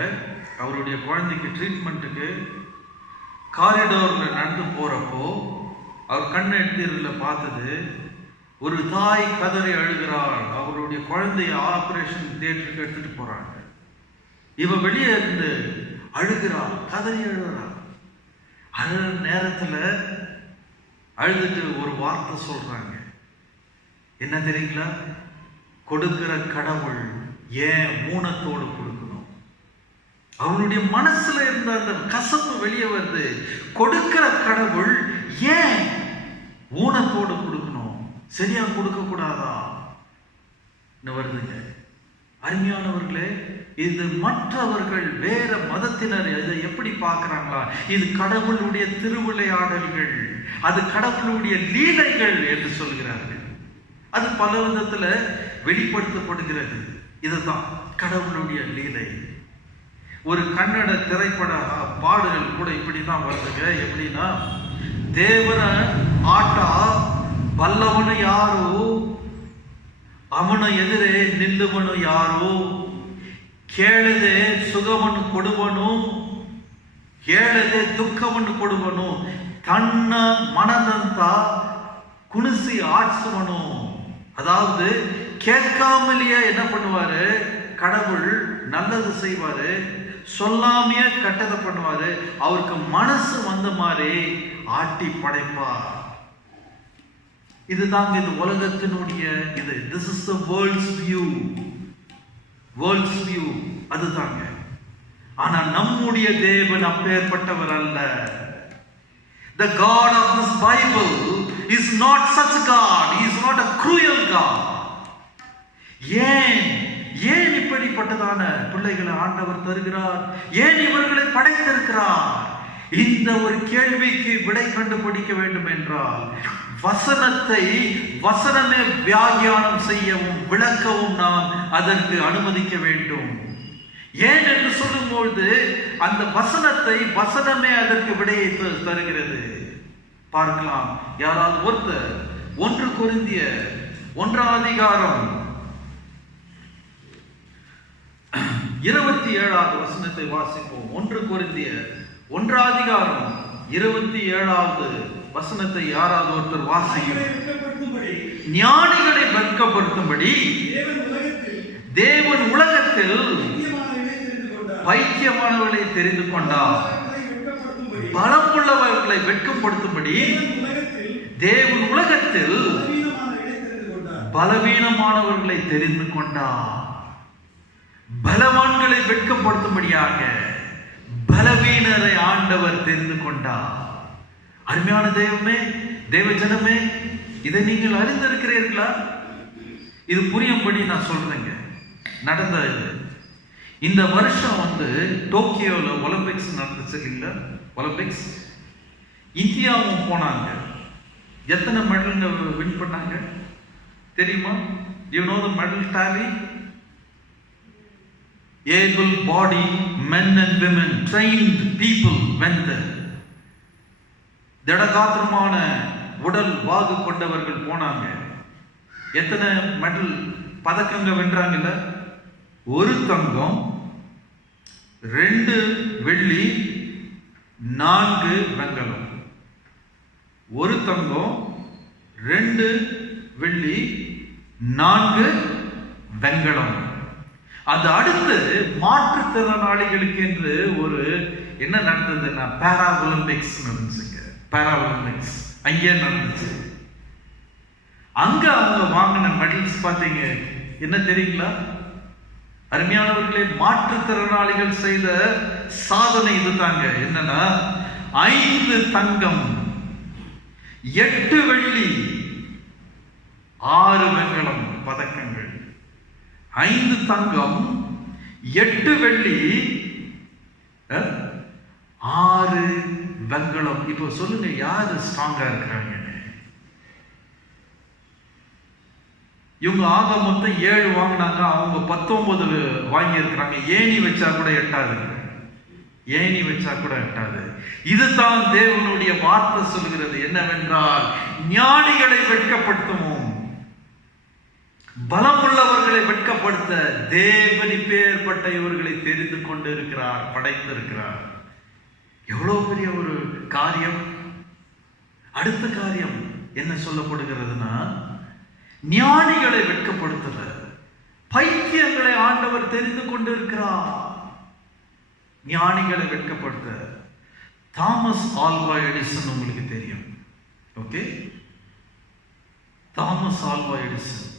அவருடைய குழந்தைக்கு ட்ரீட்மெண்ட்டுக்கு காரிடோரில் நடந்து போறப்போ அவர் கண்ணை எடுத்ததில் பார்த்தது, ஒரு தாய் கதறி அழுகிறாள். அவருடைய குழந்தைய ஆபரேஷன் தியேட்டருக்கு எடுத்துட்டு போறாங்க. இவ வெளியே இருந்து அழுகிறாள், கதறி அழுகிறாள். அழுகிற நேரத்தில் அழுதுட்டு ஒரு வார்த்தை சொல்றாங்க. என்ன தெரியுங்களா? கொடுக்கிற கடவுள் ஏன் ஊனத்தோடு கொடுக்கணும்? அவனுடைய மனசுல இருந்த அந்த கசப்பு வெளியே வருது. கொடுக்கிற கடவுள் ஏன் ஊனத்தோடு கொடுக்கணும்? சரியா கொடுக்க கூடாதா வருதுங்க. அருமையானவர்களே, இது மற்றவர்கள் வேற மதத்தினர் இதை எப்படி பார்க்கிறாங்களா? இது கடவுளுடைய திருவிளையாடல்கள், அது கடவுளுடைய லீலைகள் என்று சொல்கிறார்கள். அது பல விதத்துல வெளிப்படுத்தப்படுகிறது. இதுதான் கடவுளுடைய லீலை. ஒரு கன்னட திரைப்பட பாடல்கள் கூட இப்படிதான் வருதுங்க. எப்படின்னா, தேவர ஆಟ ಬಲ್ಲವನು ಯಾರು, ಅವನ ಎದುರೇ ನಿಲ್ಲುವನು ಯಾರು, ಕೇಳದೆ ಸುಖವನ್ನು ಕೊಡುವನು, ಕೇಳದೆ ದುಃಖವನ್ನು ಕೊಡುವನು, ತನ್ನ மனದಂತ குனிசி ஆட்சுவனு. அதாவது கேட்காமலேயே என்ன பண்ணுவாரு, கடவுள் நல்லது செய்வாரு, சொல்லாமையே கட்டதை பண்ணுவாரு, அவருக்கு மனசு வந்த மாதிரி ஆட்டி படைப்பார். இதுதாங்க இந்த உலகத்தினுடைய இது. This is the world's view. World's view அதுதாங்க. ஆனா நம்முடைய தேவன் அப்பேற்பட்டவர் அல்ல. The God of this Bible is not such a God. He is not a cruel God. ஏன் இப்படிப்பட்டதான பிள்ளைகளை ஆண்டவர் தருகிறார்? ஏன் இவர்களை படைத்திருக்கிறார்? இந்த ஒரு கேள்விக்கு விடை கண்டுபிடிக்க வேண்டும் என்றால், வசனமே வியாக்கியானம் செய்யவும் விளக்கவும் நாம் அதற்கு அனுமதிக்க வேண்டும். ஏன் என்று சொல்லும்போது அந்த வசனமே அதற்கு விடையை தருகிறது. பார்க்கலாம். யாராவது ஒருத்தர் 1 கொரிந்தியர் 1ஆம் அதிகாரம் 27வது வசனத்தை வாசிப்போம். 1 கொரிந்தியர் 1ஆம் அதிகாரம் 27வது வசனத்தை யாராவது ஒருத்தர் வாசிக்கும். ஞானிகளை வெட்கப்படுத்தும்படி தேவன் உலகத்தில் பைத்தியமானவர்களை தெரிந்து கொண்டார். பலமுள்ளவர்களை வெட்கப்படுத்தும்படி தேவன் உலகத்தில் பலவீனமானவர்களை தெரிந்து கொண்டார். பலவான்களை வெட்கப்படுத்தும்படியாக பலவீனரை ஆண்டவர் தெரிந்து கொண்டார். அருமையான தெய்வமே, தேவ ஜனமே, இதை நீங்கள் அறிந்திருக்கிறீர்களா? இது புரியும்படி நான் சொல்றேங்க. நடந்த இந்த வருஷம் டோக்கியோல ஒலிம்பிக்ஸ் நடந்துச்சு இல்லைங்களா? ஒலிம்பிக்ஸ் இந்தியாவும் போனாங்க. எத்தனை மெடல் வின் பண்ணாங்க தெரியுமா? You know the medal tally? Able-bodied men and women, trained people went there. திடகாத்திரமான உடல் வாகு கொண்டவர்கள் போனாங்க. எத்தனை மெடல் பதக்கங்கள் வென்றாங்கல்ல? 1 தங்கம், 2 வெள்ளி, 4 வெண்கலம். 1 தங்கம், 2 வெள்ளி, 4 வெண்கலம். அது அடுத்து மாற்றுத்திறனாளிகளுக்கு என்று ஒரு என்ன நடந்ததுன்னா பாரா ஒலிம்பிக்ஸ் நடந்துச்சுங்க. பாரா ஒலிம்பிக்ஸ் அங்கே நடந்துச்சு. அங்க அவங்க வாங்கின மெடல்ஸ் பார்த்தீங்க என்ன தெரியுங்களா? அருமையானவர்களே, மாற்றுத்திறனாளிகள் செய்த சாதனை இதுதாங்க. என்னன்னா 5 தங்கம், 8 வெள்ளி, 6 வெண்கலம் பதக்கங்கள். 5 தங்கம், 8 வெள்ளி, 6 வெண்கலம். இப்போ சொல்லுங்க, யாரு ஸ்ட்ராங்கா இருக்கிறாங்க? இவங்க ஆக மொத்தம் 7 வாங்கினாங்க, அவங்க 19 வாங்கி இருக்கிறாங்க. ஏணி வச்சா கூட எட்டாது. ஏணி வச்சா கூட எட்டாது. இதுதான் தேவனுடைய வார்த்தை சொல்கிறது. என்னவென்றால், ஞானிகளை வெட்கப்படுத்துவோம், பலமுள்ளவர்களை வெட்கப்படுத்த தேவன் இப்பேற்பட்ட இவர்களை தெரிந்து கொண்டு இருக்கிறார், படைத்திருக்கிறார். எவ்வளவு பெரிய ஒரு காரியம். அடுத்த காரியம் என்ன சொல்லப்படுகிறதுனா, ஞானிகளை வெட்கப்படுத்துற பைத்தியங்களை ஆண்டவர் தெரிந்து கொண்டு இருக்கிறார். ஞானிகளை வெட்கப்படுத்த தாமஸ் ஆல்வா எடிசன் உங்களுக்கு தெரியும். ஓகே, தாமஸ் ஆல்வா எடிசன்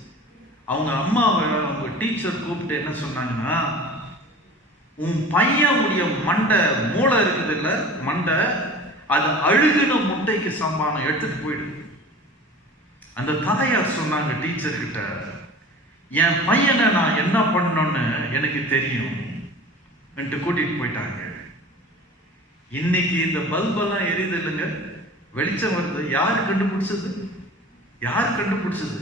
அவங்க அம்மாவை அவங்க டீச்சர் கூப்பிட்டு என்ன சொன்னாங்கன்னா, உன் பையனுடைய மண்டை மூளை இருக்குது இல்ல, மண்டை, அது அழுகின முட்டைக்கு சம்பானம், எடுத்துட்டு போயிடு. அந்த தாயார் சொன்னாங்க டீச்சர் கிட்ட, என் பையனை நான் என்ன பண்ணணும்னு எனக்கு தெரியும் என்று கூட்டிட்டு போயிட்டாங்க. இன்னைக்கு இந்த பல்பெல்லாம் எரியுது இல்லைங்க, வெளிச்சம் வருது. யாரு கண்டுபிடிச்சது? யார் கண்டுபிடிச்சது?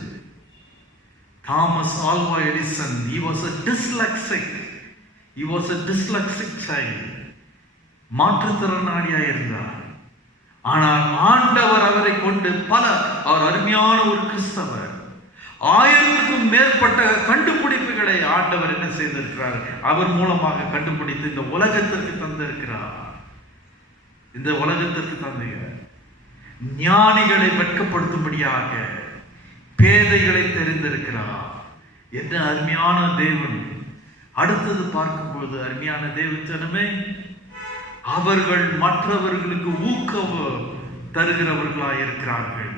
Thomas Alva Edison. He was a dyslexic. He was a dyslexic child. மாற்றுத்திறனாளியாக இருந்தார். ஆனால் ஆண்டவர் அவரை கொண்டு அவர் அருமையான ஒரு கிறிஸ்தவர். 1000க்கும் மேற்பட்ட கண்டுபிடிப்புகளை ஆண்டவர் என்ன செய்திருக்கிறார்? அவர் மூலமாக கண்டுபிடித்து இந்த உலகத்திற்கு தந்திருக்கிறார். இந்த உலகத்திற்கு தந்திருக்கிறார். ஞானிகளை வெட்கப்படுத்தும்படியாக பேதைகளை தெரிந்திருக்கிறார். என்ன அருமையான தேவன். அடுத்தது பார்க்கும்போது, அருமையான தேவச்சனமே, அவர்கள் மற்றவர்களுக்கு ஊக்கம் தருகிறவர்களாய் இருக்கிறார்கள்.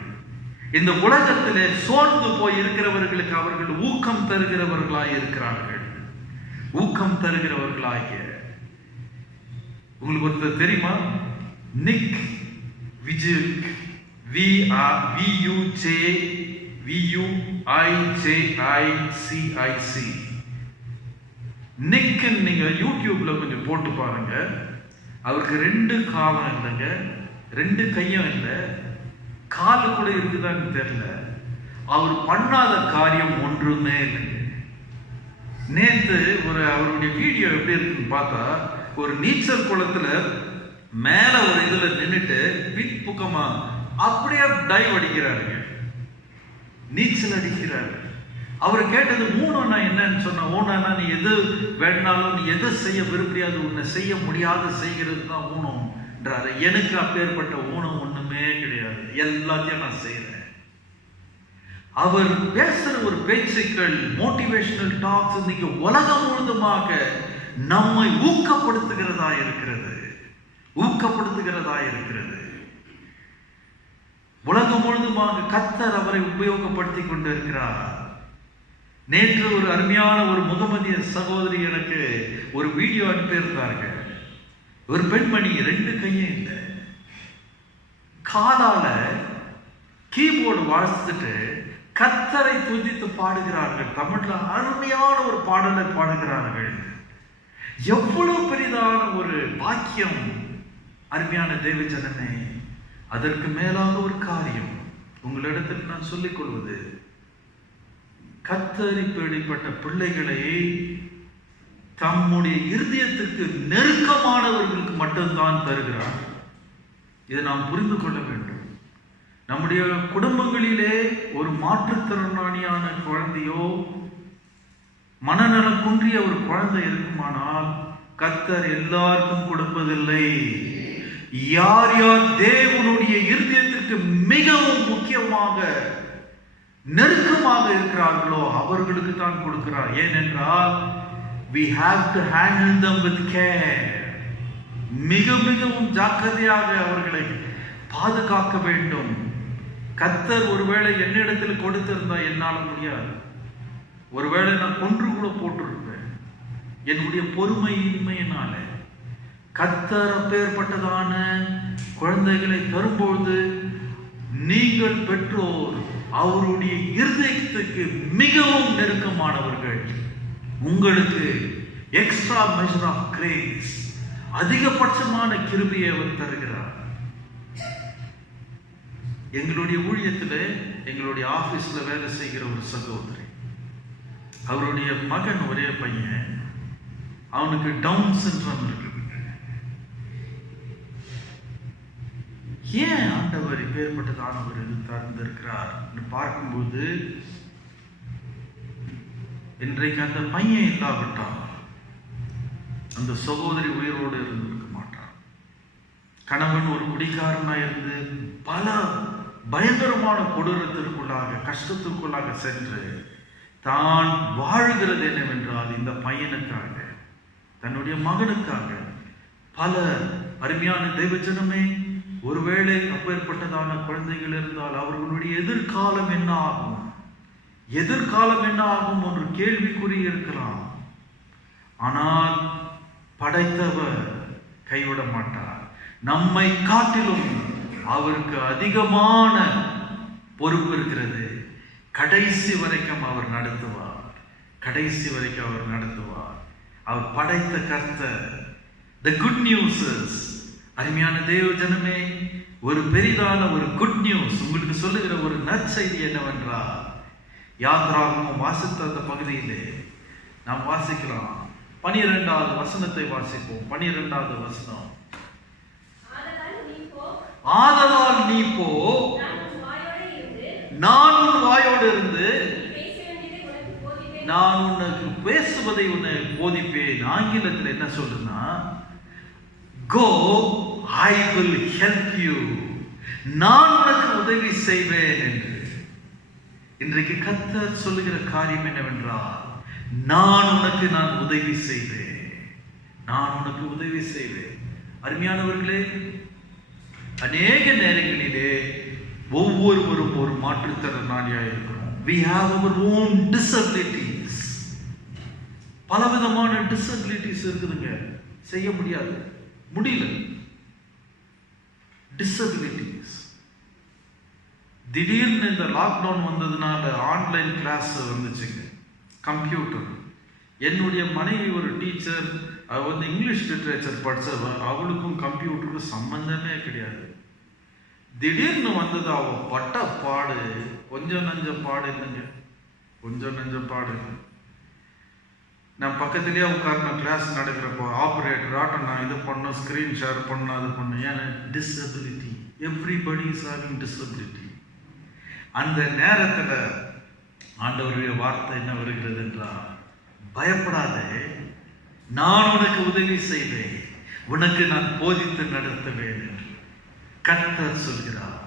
இந்த உலகத்திலே சோர்ந்து போய் இருக்கிறவர்களுக்கு அவர்கள் ஊக்கம் தருகிறவர்களாய் இருக்கிறார்கள். ஊக்கம் தருகிறவர்களாகிய உங்களுக்கு ஒருத்தர் தெரியுமா? நிக் விஜிக், VUJICIC. நிக் நீங்க யூடியூப்ல கொஞ்சம் போட்டு பாருங்க. அவருக்கு 2 காலம் இல்லைங்க, 2 கையும் இல்லை, காலு கூட இருக்குதான்னு தெரியல. அவர் பண்ணாத காரியம் ஒன்றுமே இல்லைங்க. நேற்று அவருடைய வீடியோ எப்படி இருக்குன்னு பார்த்தா, ஒரு நீச்சல் குளத்துல மேல ஒரு இதுல நின்றுட்டு பின்புக்கமா அப்படியே டைவ் அடிக்கிறாருங்க. நீச்சல் அடிக்கிறார். அவர் கேட்டது 3 என்னன்னு சொன்ன, ஊனம்னா நீ எது வேணாலும், நீ எது செய்ய விரும்பியாது உன்னை செய்ய முடியாத செய்கிறது தான் ஊனம்ன்றாரு. எனக்கு அப்பேற்பட்ட ஊனம் ஒண்ணுமே கிடையாது, எல்லாத்தையும் நான் செய்யறேன். அவர் பேசுற ஒரு பேச்சுக்கள், மோட்டிவேஷனல் டாக்ஸ் இன்னைக்கு உலகம் முழுதுமாக நம்மை ஊக்கப்படுத்துகிறதா இருக்கிறது. உலகம் முழுதுமாக கர்த்தர் அவரை உபயோகப்படுத்தி கொண்டு இருக்கிறார். நேற்று ஒரு அருமையான ஒரு முகமதிய சகோதரி எனக்கு ஒரு வீடியோ அனுப்பியிருந்தார்கள். ஒரு பெண்மணி 2 கையும் இல்லை, காலால கீபோர்டு வாசித்துட்டு கர்த்தரை துதித்து பாடுகிறார்கள். தமிழ்ல அருமையான ஒரு பாடலை பாடுகிறார்கள். எவ்வளவு பெரிதான ஒரு பாக்கியம் அருமையான தேவ ஜனமே. அதற்கு மேலாக ஒரு காரியம் உங்களிடத்தில் நான் சொல்லிக் கொள்வது, கர்த்தர் இப்படிப்பட்ட பிள்ளைகளை தம்முடைய இருதயத்திற்கு நெருக்கமானவர்களுக்கு மட்டும்தான் தருகிறார். இதை நாம் புரிந்து கொள்ள வேண்டும். நம்முடைய குடும்பங்களிலே ஒரு மாற்றுத்திறனாளியான குழந்தையோ மனநலம் குன்றிய ஒரு குழந்தை இருக்குமானால் கர்த்தர் எல்லாருக்கும் கொடுப்பதில்லை. யார் யார் தேவனுடைய இருதயத்திற்கு மிகவும் முக்கியமாக நெருக்கமாக இருக்கிறார்களோ அவர்களுக்கு தான் கொடுக்கிறார். ஏனென்றால் we have to handle them with care. மிகவும் ஜாக்கிரதையாக அவர்களை பாதுகாக்க வேண்டும். கர்த்தர் ஒருவேளை என்னிடத்தில் கொடுத்திருந்தா என்னால் முடியாது. ஒருவேளை நான் கொன்று கூட போட்டிருப்பேன் என்னுடைய பொறுமையின்மையினால. கர்த்தர் அப்பேற்பட்டதான குழந்தைகளை தரும்போது நீங்கள் பெற்றோர் அவருடைய இருதயத்துக்கு மிகவும் நெருக்கமானவர்கள். உங்களுக்கு எக்ஸ்ட்ரா மெஷர் ஆஃப் கிரேஸ், அதிகபட்சமான கிருபையை அவர் தருகிறார். எங்களுடைய ஊழியத்தில் எங்களுடைய ஆபீஸ்ல வேலை செய்கிற ஒரு சகோதரி, அவருடைய மகன் ஒரே பையன், அவனுக்கு டவுன் சிண்ட்ரோம் இருக்கு. ஏன் ஆண்டவர் இப்பேற்பட்டதானவர் தந்திருக்கிறார் பார்க்கும்போது, இன்றைக்கு அந்த பையன் இல்லாவிட்டால் அந்த சகோதரி உயிரோடு இருந்திருக்க மாட்டார். கணவன் ஒரு குடிகாரனா இருந்து பல பயங்கரமான கொடூரத்திற்குள்ளாக கஷ்டத்திற்குள்ளாக சென்று தான் வாழ்கிறது என்னவென்றால் இந்த பையனுக்காக, தன்னுடைய மகனுக்காக. பல அருமையான தெய்வஜனமே, ஒருவேளை அப்பேற்பட்டதான குழந்தைகள் இருந்தால் அவர்களுடைய எதிர்காலம் என்ன ஆகும், எதிர்காலம் என்ன ஆகும் என்று கேள்விக்குறி இருக்கலாம். ஆனால் படைத்தவர் கைவிட மாட்டார். நம்மை காட்டிலும் அவருக்கு அதிகமான பொறுப்பு இருக்கிறது. கடைசி வரைக்கும் அவர் நடத்துவார், கடைசி வரைக்கும் அவர் நடத்துவார். அவர் படைத்த கர்த்தர். The good news is, அருமையான தேவ ஜனமே, ஒரு பெரிதான ஒரு குட் நியூஸ் உங்களுக்கு சொல்லுகிற ஒரு நற்செய்தி என்னவென்றால், யாத்ராகமம் வாசித்த அந்த பகுதியிலே நாம் வாசிக்கலாம். 12வது வசனத்தை வாசிப்போம். 12வது வசனம். ஆதலால் நீ போ, நான் உன் வாயோடு இருந்து நான் உனக்கு பேசுவதை உன்னை போதிப்பேன். ஆங்கிலத்தில் என்ன சொல்லுன்னா, go I will help you, நான் உனக்கு உதவி செய்வேன் என்று. இன்றைக்கு கர்த்தர் சொல்லுகிற காரியம் என்னவென்றால், நான் உதவி செய்வேன், நான் உனக்கு உதவி செய்வேன். அருமையானவர்களே, அநேக நேரங்களிலே ஒவ்வொருவரும் ஒரு மாற்றுத்திறனாளியாக இருக்கிறோம். We have our own disabilities. பலவிதமான டிசபிலிட்டிஸ் இருக்குதுங்க, செய்ய முடியாது, முடியல. டிசபிலிட்டிஸ். திடீர்னு இந்த லாக்டவுன் வந்ததுனால ஆன்லைன் கிளாஸ் வந்துச்சுங்க, கம்ப்யூட்டர். என்னுடைய மனைவி ஒரு டீச்சர், அவ இங்கிலீஷ் லிட்ரேச்சர் படிச்சவ, அவளுக்கும் கம்ப்யூட்டருக்கும் சம்பந்தமே கிடையாது. திடீர்னு வந்தது, அவ பட்ட பாடு கொஞ்சம் நஞ்ச பாடு இல்லைங்க, கொஞ்சம் நஞ்ச பாடு. நான் பக்கத்துலேயே உட்கார்ந்து கிளாஸ் நடக்கிறப்போ ஆப்ரேட்டர் ஆட்டம் நான் இது பண்ணோம், ஸ்க்ரீன் ஷேர் பண்ண, அது பண்ண. ஏன்னா disability, everybody is having disability. அந்த நேரத்துல ஆண்டவருடைய வார்த்தை என்ன வருகிறது என்றால், பயப்படாதே, நான் உனக்கு உதவி செய்வேன், உனக்கு நான் போதித்து நடத்துவேன் என்று கர்த்தர் சொல்கிறார்.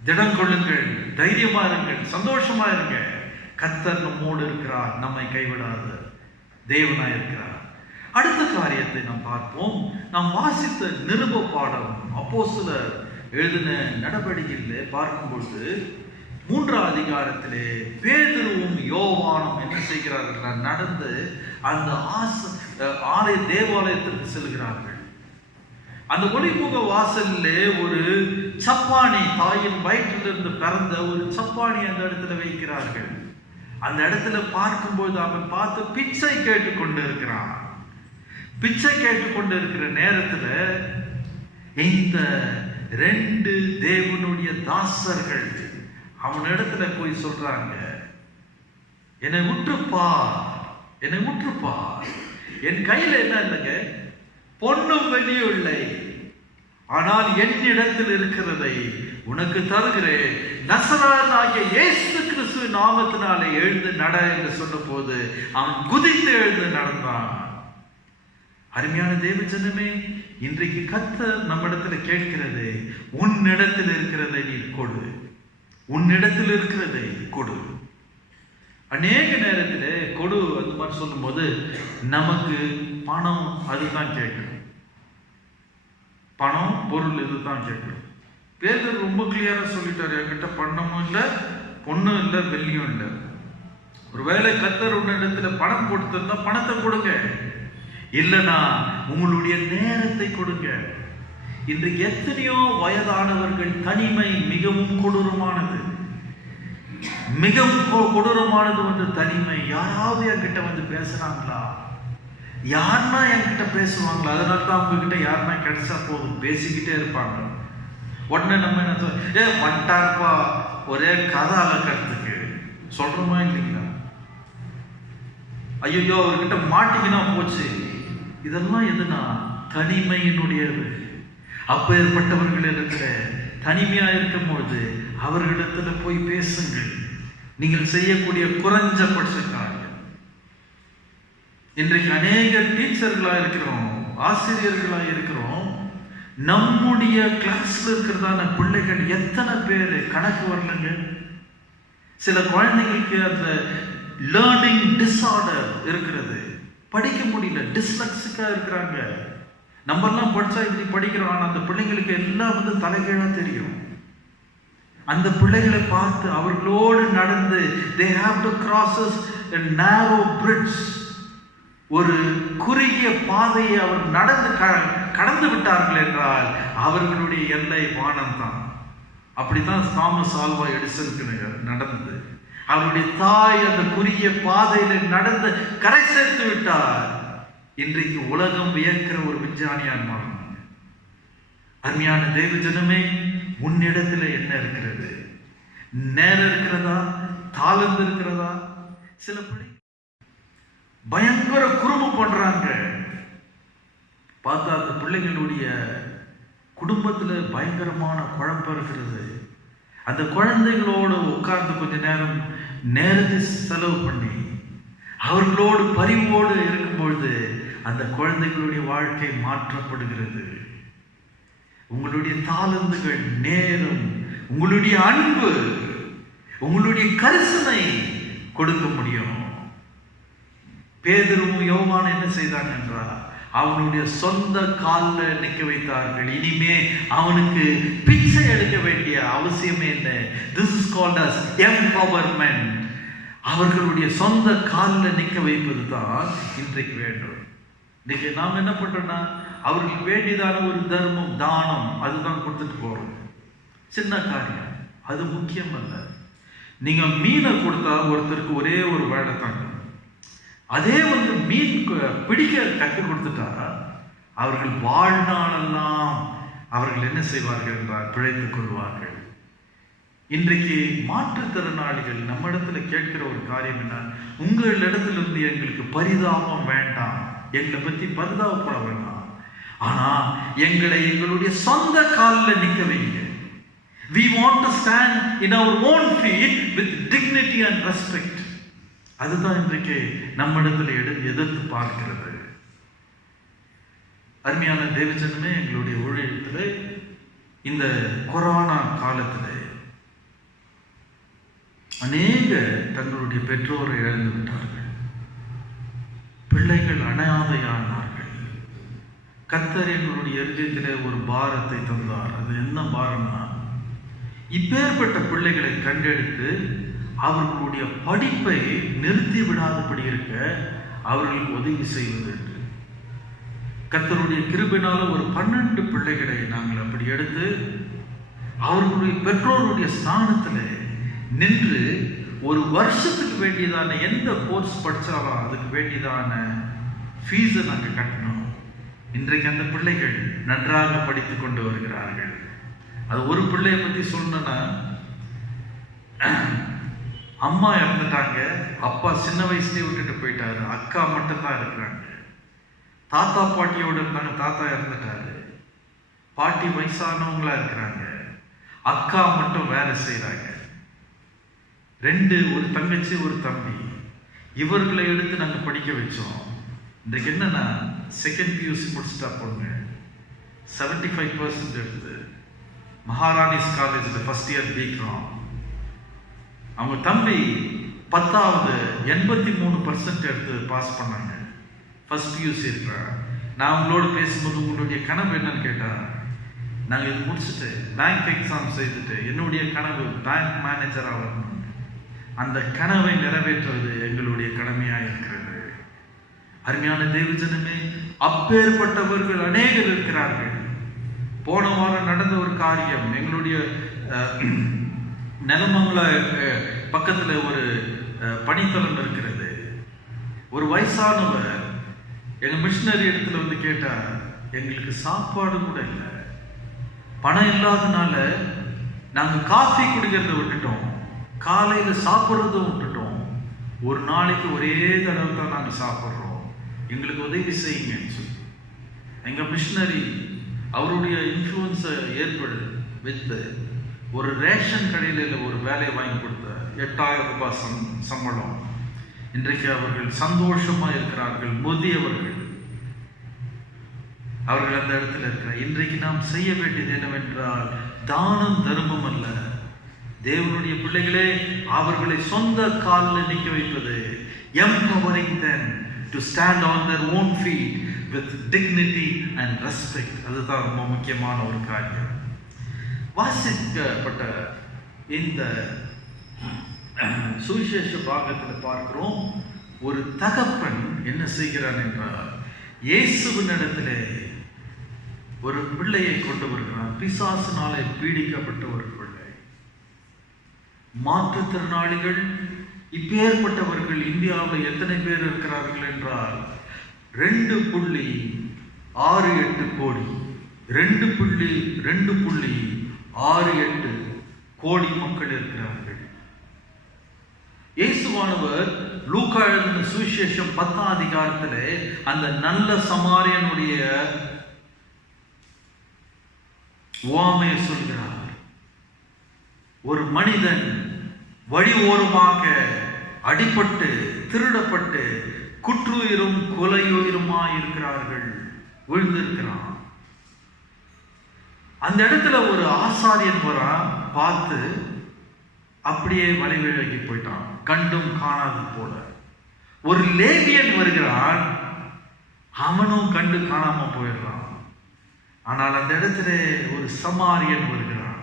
திடம் கொள்ளுங்கள், தைரியமா இருங்கள், சந்தோஷமா இருங்க. கர்த்தர் நம்மோடு இருக்கிறார், நம்மை கைவிடாத தேவனாய் இருக்கிறார். அடுத்த காரியத்தை நாம் பார்ப்போம். நாம் வாசித்த நிருப பாடம் அப்போஸ்தலர் எழுதின நடவடிக்கையிலே பார்க்கும்பொழுது 3ஆம் அதிகாரத்திலே பேதுருவும் யோவானும் என்ன செய்கிறார்கள்? நடந்து அந்த ஆலய தேவாலயத்திற்கு செல்கிறார்கள். அந்த ஒளிமுக வாசலிலே ஒரு சப்பானி, தாயின் வயிற்றிலிருந்து பிறந்த ஒரு சப்பானி அந்த இடத்துல வைக்கிறார்கள். அந்த இடத்துல பார்க்கும்போது அவன் பார்த்து பிச்சை கேட்டுக்கொண்டு இருக்கிறான். பிச்சை கேட்டுக்கொண்டு இருக்கிற நேரத்துல இந்த 2 தேவனுடைய தாசர்கள் அவனிடத்துல போய் சொல்றாங்க, என்னை உற்றுப்பார், என்னை உற்றுப்பார். என் கையில என்ன இல்லைங்க, பொன்னும் வெள்ளியும் இல்லை, ஆனால் என்னிடத்தில் இருக்கிறதை உனக்கு தருகிறேன். நசரேயனாகிய இயேசு கிறிஸ்து நாமத்தினாலே எழுந்து நட என்று சொன்ன போது அவன் குதித்து எழுந்து நடந்தான். அருமையான தேவ ஜனமே, இன்றைக்கு கர்த்தர் நம்மிடத்துல கேட்கிறது, உன்னிடத்தில் இருக்கிறதை நீ கொடு, உன்னிடத்தில் இருக்கிறதை கொடு. அநேக நேரத்தில் கொடு அந்த மாதிரி சொல்லும் போது நமக்கு பணம் அதுதான் கேட்கணும், பணம் பொருள் இதுதான் கேட்கணும். பேதர் ரொம்ப கிளியரா சொல்லிட்டாரு, என்கிட்ட பணமும் இல்லை, பொண்ணும் இல்லை, வெள்ளியும் இல்லை. ஒருவேளை கர்த்தர் உன்னிடத்துல பணம் கொடுத்திருந்தா பணத்தை கொடுங்க, இல்லைனா உங்களுடைய நேரத்தை கொடுங்க. இன்றைக்கு எத்தனையோ வயதானவர்கள் தனிமை மிகவும் கொடூரமானது, மிகவும் கொடூரமானது வந்து தனிமை. யாராவது என்கிட்ட வந்து பேசுறாங்களா, யாருன்னா என்கிட்ட பேசுவாங்களா, அதனால தான் உங்ககிட்ட யாருன்னா கிடைச்சா போதும் பேசிக்கிட்டே இருப்பாங்க. உடனே நம்ம என்ன சொல்ல, வட்டார்ப்பா ஒரே கதை அளக்கிறதுக்கு சொல்றோமா இல்லைங்களா? ஐயோ அவர்கிட்ட மாட்டிக்கினா போச்சு. இதெல்லாம் எதுனா தனிமையினுடையது. அப்பேற்பட்டவர்கள் இருக்கிற தனிமையா இருக்கும் பொழுது அவர்களிடத்துல போய் பேசுங்கள். நீங்கள் செய்யக்கூடிய குறைஞ்சபட்ச காரியம். இன்றைக்கு அநேக டீச்சர்களா இருக்கிறோம், ஆசிரியர்களா இருக்கிறோம். நம்முடைய கிளாஸ்ல இருக்கிறதான பிள்ளைகள் எத்தனை பேர் கணக்கு வரலங்க. சில குழந்தைங்களுக்கு அந்த லேர்னிங் டிஸார்டர் இருக்கிறது, படிக்க முடியல, டிஸ்லெக்சிக்கா இருக்கிறாங்க. நம்ம எல்லாம் படிச்சா இப்படி படிக்கிறோம், ஆனா அந்த பிள்ளைங்களுக்கு எல்லாம் வந்து தலைகீழா தெரியும். அந்த பிள்ளைகளை பார்த்து அவர்களோடு நடந்து they have to cross a narrow bridge, ஒரு குறுகிய பாதையை அவர் நடந்து கடந்து விட்டார்கள் என்றால் அவர்களுடைய எல்லை வானம் தான். அப்படித்தான் தாமஸ் ஆல்வா எடிசனுக்கு நடந்தது. அவருடைய தாய் அந்த குறுகிய பாதையில நடந்து கரை சேர்த்து விட்டார். இன்றைக்கு உலகம் வியக்கிற ஒரு விஞ்ஞானியான் மாறினாங்க. அருமையான தேவ ஜனமே, உன்னிடத்துல என்ன இருக்கிறது? நேரம் இருக்கிறதா? தாளந்து இருக்கிறதா? சில பிள்ளை பயங்கர குறும்பு பண்றாங்க. பார்த்தா அந்த பிள்ளைகளுடைய குடும்பத்துல பயங்கரமான குழப்பம் இருக்கிறது. அந்த குழந்தைகளோடு உட்கார்ந்து கொஞ்ச நேரம் நேரத்தை செலவு பண்ணி அவர்களோடு பரிவோடு இருக்கும்பொழுது அந்த குழந்தைகளுடைய வாழ்க்கை மாற்றப்படுகிறது. உங்களுடைய தாளந்துகள், நேரம், உங்களுடைய அன்பு, உங்களுடைய கரிசனை கொடுக்க முடியும். பேதுருவும் யோவான் என்ன செய்தான் என்றால் அவனுடைய சொந்த காலில் நிற்க வைத்தார்கள். இனிமே அவனுக்கு பிச்சை எடுக்க வேண்டிய அவசியமே இல்லை. This is called as empowerment. அவர்களுடைய சொந்த காலில் நிற்க வைப்பது தான் இன்றைக்கு வேண்டும். இன்னைக்கு நாம் என்ன பண்றோம்னா அவர்களுக்கு வேண்டியதான ஒரு தர்மம், தானம் அதுதான் கொடுத்துட்டு போறோம். சின்ன காரியம், அது முக்கியம் அல்ல. நீங்க மீனை கொடுத்தா ஒருத்தருக்கு ஒரே ஒரு வேலை தாங்க. அதே வந்து மீன் பிடிக்க கற்றுக் கொடுத்துட்டா அவர்கள் வாழ்நாளெல்லாம் அவர்கள் என்ன செய்வார்கள் என்றால் பிழைத்துக் கொள்வார்கள். இன்றைக்கு மாற்றுத்திறனாளிகள் நம்ம இடத்துல கேட்கிற ஒரு காரியம் என்ன, உங்களிடத்திலிருந்து எங்களுக்கு பரிதாபம் வேண்டாம், எங்களை பத்தி பரிதாபப்பட வேண்டாம், ஆனா எங்களை எங்களுடைய சொந்த காலில் நிற்க வைங்க. We want to stand in our own feet with dignity and respect. அதுதான் இன்றைக்கு நம்மிடத்தில் எதிர்த்து பார்க்கிறது. அருமையான தேவஜனமே, எங்களுடைய ஊழியத்தில் இந்த கொரோனா காலத்தில் அநேக தங்களுடைய பெற்றோரை இழந்து விட்டார்கள். பிள்ளைகள் அனாதையானார்கள். கர்த்தர் எங்களுடைய இருதயத்திலே ஒரு பாரத்தை தந்தார். அது என்ன பாரம்னா, இப்பேற்பட்ட பிள்ளைகளை கண்டெடுத்து அவர்களுடைய படிப்பை நிறுத்தி விடாதபடி இருக்க அவர்களுக்கு உதவி செய்வது. கர்த்தருடைய கிருபையினால ஒரு 12 பிள்ளைகளை நாங்கள் அப்படி எடுத்து அவர்களுடைய பெற்றோருடைய ஸ்தானத்தில் நின்று ஒரு வருஷத்துக்கு வேண்டியதான எந்த கோர்ஸ் படித்தாலும் அதுக்கு வேண்டியதான ஃபீஸை நாங்கள் கட்டணும். இன்றைக்கு அந்த பிள்ளைகள் நன்றாக படித்து கொண்டு வருகிறார்கள். அது ஒரு பிள்ளையை பற்றி சொல்லணும்னா, அம்மா இறந்துட்டாங்க, அப்பா சின்ன வயசுலேயே விட்டுட்டு போயிட்டாரு, அக்கா மட்டும்தான் இருக்கிறாங்க. தாத்தா பாட்டியோடு இருந்தாங்க, தாத்தா இறந்துட்டாரு, பாட்டி வயசானவங்களா இருக்கிறாங்க, அக்கா மட்டும் வேலை செய்கிறாங்க. 2 ஒரு தங்கச்சி ஒரு தம்பி. இவர்களை எடுத்து நாங்கள் படிக்க வச்சோம். இன்றைக்கு என்னன்னா, செகண்ட் பியூசி முடிச்சுட்டா பொண்ணு 75% எடுத்து மகாராணிஸ் காலேஜில் ஃபர்ஸ்ட் இயர் பிகாம். அவங்க தம்பி 10வது 83% எடுத்து பாஸ் பண்ணாங்க, ஃபர்ஸ்ட் பியூசி இருக்கிறாங்க. நான் உங்களோட பேசும்போது உங்களுடைய கனவு என்னன்னு கேட்டால், நாங்கள் இது முடிச்சுட்டு பேங்க் எக்ஸாம் செய்துட்டு என்னுடைய கனவு பேங்க் மேனேஜராக வரணும். அந்த கனவை நிறைவேற்றுவது எங்களுடைய கடமையாக இருக்கிறது. அருமையான தேவஜனமே, அப்பேற்பட்டவர்கள் அநேகர் இருக்கிறார்கள். போன வாரம் நடந்த ஒரு காரியம், எங்களுடைய நிலமங்கள பக்கத்தில் ஒரு பணித்தளம் இருக்கிறது. ஒரு வயசானவர் எங்கள் மிஷினரி இடத்துல வந்து கேட்டார், எங்களுக்கு சாப்பாடு கூட இல்லை, பணம் இல்லாதனால நாங்கள் காஃபி குடிக்கிறத விட்டுட்டோம், காலையில் சாப்பிட்றதும் விட்டுட்டோம், ஒரு நாளைக்கு ஒரே தடவை தான் நாங்கள் சாப்பிட்றோம், எங்களுக்கு உதவி செய்யுங்கன்னு சொல்லி எங்கள் மிஷினரி அவருடைய இன்ஃப்ளூயன்ஸை வைத்து ஒரு ரேஷன் கடையில் ஒரு வேலையை வாங்கி கொடுத்தார். 8000 ரூபாய் சம்பளம். இன்றைக்கு அவர்கள் சந்தோஷமாக இருக்கிறார்கள். முதியவர்கள் அவர்கள் அந்த இடத்துல இருக்கிறார். இன்றைக்கு நாம் செய்ய வேண்டியது என்னவென்றால், தானம் தர்மம் அல்ல, தேவனுடைய பிள்ளைகளே அவர்களை சொந்த காலில் நிற்க வைப்பது, empowering them to stand on their own feet with dignity and respect. அதுதான் ரொம்ப முக்கியமான ஒரு காரியம். வாசிக்கப்பட்ட இந்த சுவிசேஷ பாகத்தில் பார்க்கிறோம், ஒரு தகப்பன் என்ன செய்கிறான் என்றால், இயேசுவின் இடத்திலே ஒரு பிள்ளையை கொண்டு வருகிறான். பிசாசினாலே பீடிக்கப்பட்ட ஒரு பிள்ளை. மாற்றுத்திறனாளிகள் இப்பேற்பட்டவர்கள் இந்தியாவில் எத்தனை பேர் இருக்கிறார்கள் என்றால் 2.68 கோடி, 2.68 கோடி மக்கள் இருக்கிறார்கள். இயேசுவானவர் லூக்கா எழுதின சுவிசேஷம் 10ஆம் அதிகாரத்திலே அந்த நல்ல சமாரியனுடைய உவமையை சொல்கிறார். ஒரு மனிதன் வழி ஓரமாக அடிபட்டு திருடப்பட்டு குற்றுயிரும் கொலையுயிருமாய் இருக்கிறார்கள், விழுந்திருக்கிறான். அந்த இடத்துல ஒரு ஆசாரியன் வரா, பார்த்து அப்படியே வழி விலகி போயிட்டான், கண்டும் காணாது போல. ஒரு லேவியன் வருகிறான், அவனும் கண்டு காணாம போயிடுறான். ஆனால் அந்த இடத்துல ஒரு சமாரியன் வருகிறான்,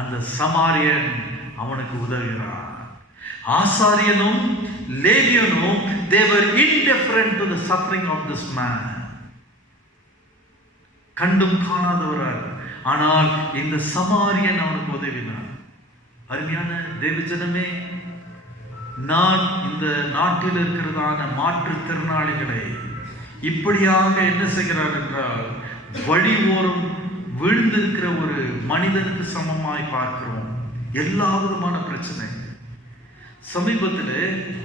அந்த சமாரியன் அவனுக்கு உதவுகிறான். ஆசாரியனும் லேவியனும் they were indifferent to the suffering of this man. கண்டும் காணாதவரால், ஆனால் இந்த சமாரியன் அவனுக்கு உதவினார். அருமையான தேவஜனமே, நான் இந்த நாட்டில் இருக்கிறதான மாற்றுத்திறனாளிகளை இப்படியாக என்ன செய்கிறார் என்றால், வழி ஓரம் விழுந்திருக்கிற ஒரு மனிதனுக்கு சமமாய் பார்க்கிறோம். எல்லா விதமான பிரச்சனை. சமீபத்தில்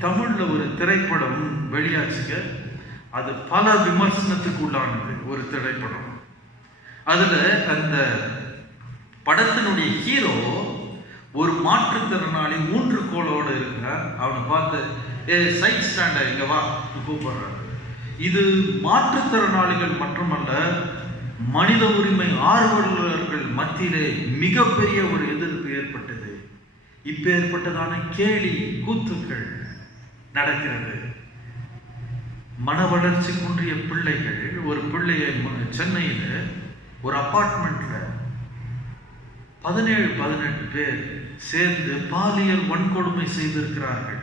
தமிழ்ல ஒரு திரைப்படம் வெளியாச்சுங்க, அது பல விமர்சனத்துக்கு உள்ளானது ஒரு திரைப்படம். அதுல அந்த படத்தினுடைய ஹீரோ ஒரு மாற்றுத்திறனாளி 3 கோளோடு இருக்கிறார். அவனை பார்த்து சைட் ஸ்டாண்டர் இங்க வா கூப்பிடுறாரு. இது மாற்றுத்திறனாளிகள் மட்டுமல்ல, மனித உரிமை ஆர்வலர்கள் மத்தியிலே மிகப்பெரிய ஒரு எதிர்ப்பு ஏற்பட்டது. இப்பேற்பட்டதான கேலி கூத்துக்கள் நடக்கிறது. மன வளர்ச்சி குன்றிய பிள்ளைகள் ஒரு பிள்ளையை சென்னையில் ஒரு அபார்ட்மெண்ட்ல 17-18 பேர் சேர்ந்து பாலியல் வன்கொடுமை செய்திருக்கிறார்கள்.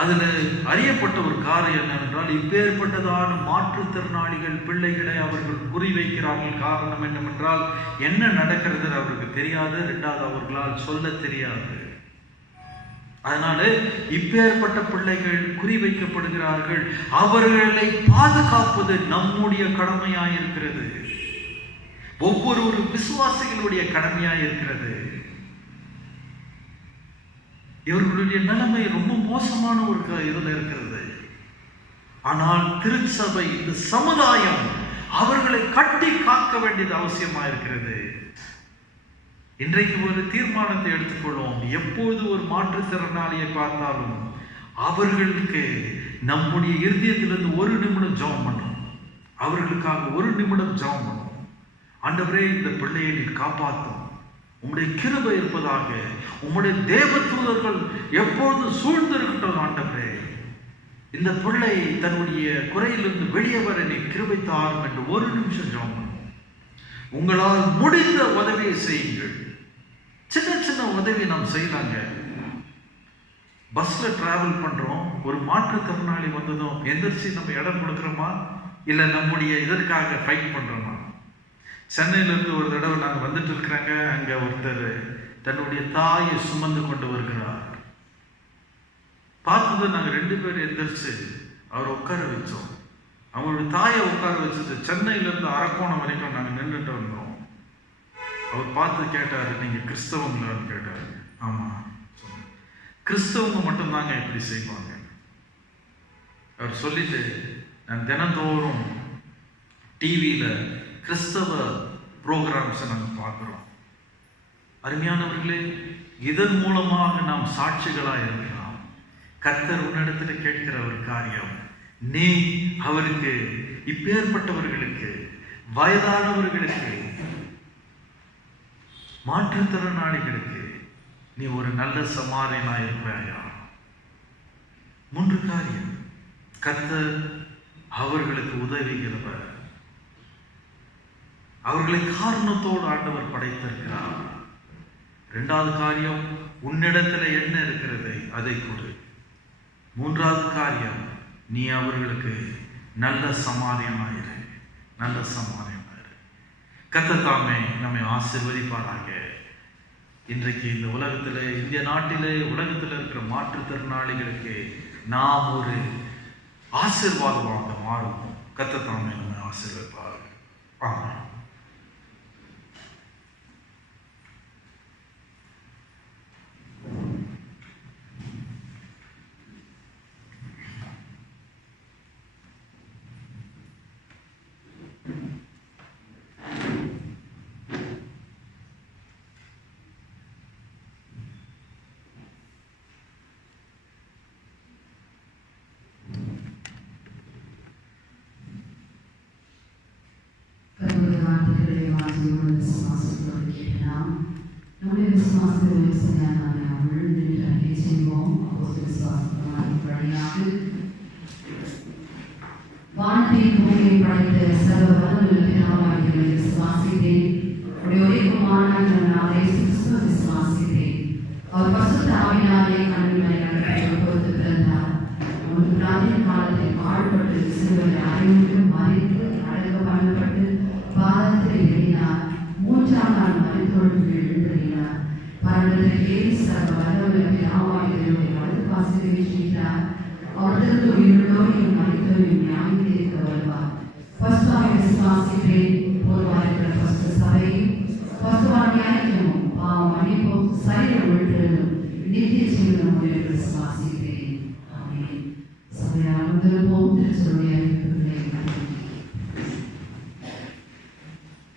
அதுல அறியப்பட்ட ஒரு காரியம் என்னவென்றால், இப்பேற்பட்டதான மாற்றுத்திறனாளிகள் பிள்ளைகளை அவர்கள் குறிவைக்கிறார்கள். காரணம் என்னவென்றால், என்ன நடக்கிறது அவருக்கு தெரியாது, 2வது அவர்களால் சொல்ல தெரியாது. அதனால இப்பேற்பட்ட பிள்ளைகள் குறிவைக்கப்படுகிறார்கள். அவர்களை பாதுகாப்பது நம்முடைய கடமையாயிருக்கிறது, ஒவ்வொரு விசுவாசிகளுடைய கடமையாயிருக்கிறது. இவர்களுடைய நிலைமை ரொம்ப மோசமான ஒரு இதுல இருக்கிறது. ஆனால் திருச்சபை, இந்த சமுதாயம் அவர்களை கட்டி காக்க வேண்டியது அவசியமா இருக்கிறது. இன்றைக்கு ஒரு தீர்மானத்தை எடுத்துக்கொள்வோம். எப்போது ஒரு மாற்றுத்திறனாளியை பார்த்தாலும் அவர்களுக்கு நம்முடைய இருதயத்திலிருந்து 1 நிமிடம் ஜெபம் பண்ணும். அவர்களுக்காக 1 நிமிடம் ஜெபம் பண்ணும். ஆண்டவரே, இந்த பிள்ளையை நீர் காப்பாற்றும், உம்முடைய கிருபை இருப்பதாக, உம்முடைய தேவ தூதர்கள் எப்பொழுதும் சூழ்ந்திருக்கட்டும். ஆண்டவரே, இந்த பிள்ளை தன்னுடைய குறையிலிருந்து வெளியே வர நீ கிருபை தாரும் என்று 1 நிமிஷம் ஜெபம் பண்ணும். உங்களால் முடிந்த உதவியை செய்யுங்கள். சின்ன சின்ன உதவி நாம் செய்யலாங்க. பஸ்ல டிராவல் பண்றோம், ஒரு மாற்றுத்திறனாளி வந்ததும் எந்திரிச்சு நம்ம இடம் கொடுக்குறோமா, இல்லை நம்முடைய இதற்காக ஃபைட் பண்றோமா? சென்னையிலிருந்து ஒரு தடவை நாங்கள் வந்துட்டு இருக்கிறாங்க. அங்கே ஒருத்தர் தன்னுடைய தாயை சுமந்து கொண்டு வருகிறார். பார்த்தது நாங்கள் 2 பேர் எந்திரிச்சு அவரை உட்கார வச்சோம். அவங்களுடைய தாயை உட்கார வச்சுட்டு சென்னையிலேருந்து அரக்கோணம் வரைக்கும் நாங்கள் நின்றுட்டு வந்தோம். அவர் பார்த்து கேட்டார், நீங்கள் கிறிஸ்தவங்களான்னு கேட்டார். ஆமாம், கிறிஸ்தவங்க மட்டும்தாங்க இப்படி செய்வாங்க. அவர் சொல்லிட்டு, நான் தினந்தோறும் டிவியில் கிறிஸ்தவ ப்ரோக்ராம்ஸை நாங்கள் பார்க்குறோம். அருமையானவர்களே, இதன் மூலமாக நாம் சாட்சிகளாக இருக்கலாம். கர்த்தர் உன்னிடத்தில் கேட்கிற ஒரு காரியம், நீ அவருக்கு, இப்பேற்பட்டவர்களுக்கு, வயதானவர்களுக்கு, மாற்றுத்திறனாளிகளுக்கு நீ ஒரு நல்ல சமாரியனாக இருப்பாயா? 3 காரியம். கர்த்தர் அவர்களுக்கு உதவுகிறவர், அவர்களை காரணத்தோடு ஆண்டவர் படைத்திருக்கிறார். 2வது காரியம், உன்னிடத்துல என்ன இருக்கிறது அதை கொடு. 3வது காரியம், நீ அவர்களுக்கு நல்ல சமாரியமாயிரு, நல்ல சமாரியமாயிரு. கர்த்தர் தாமே நம்மை ஆசீர்வதிப்பாராக. இன்றைக்கு இந்த உலகத்தில், இந்திய நாட்டிலே, உலகத்தில் இருக்கிற மாற்றுத்திறனாளிகளுக்கு நாம் ஒரு ஆசீர்வாதமாக மாறுவோம். கர்த்தர் தாமே நம்மை ஆசீர்வதிப்பார். ஆமென்.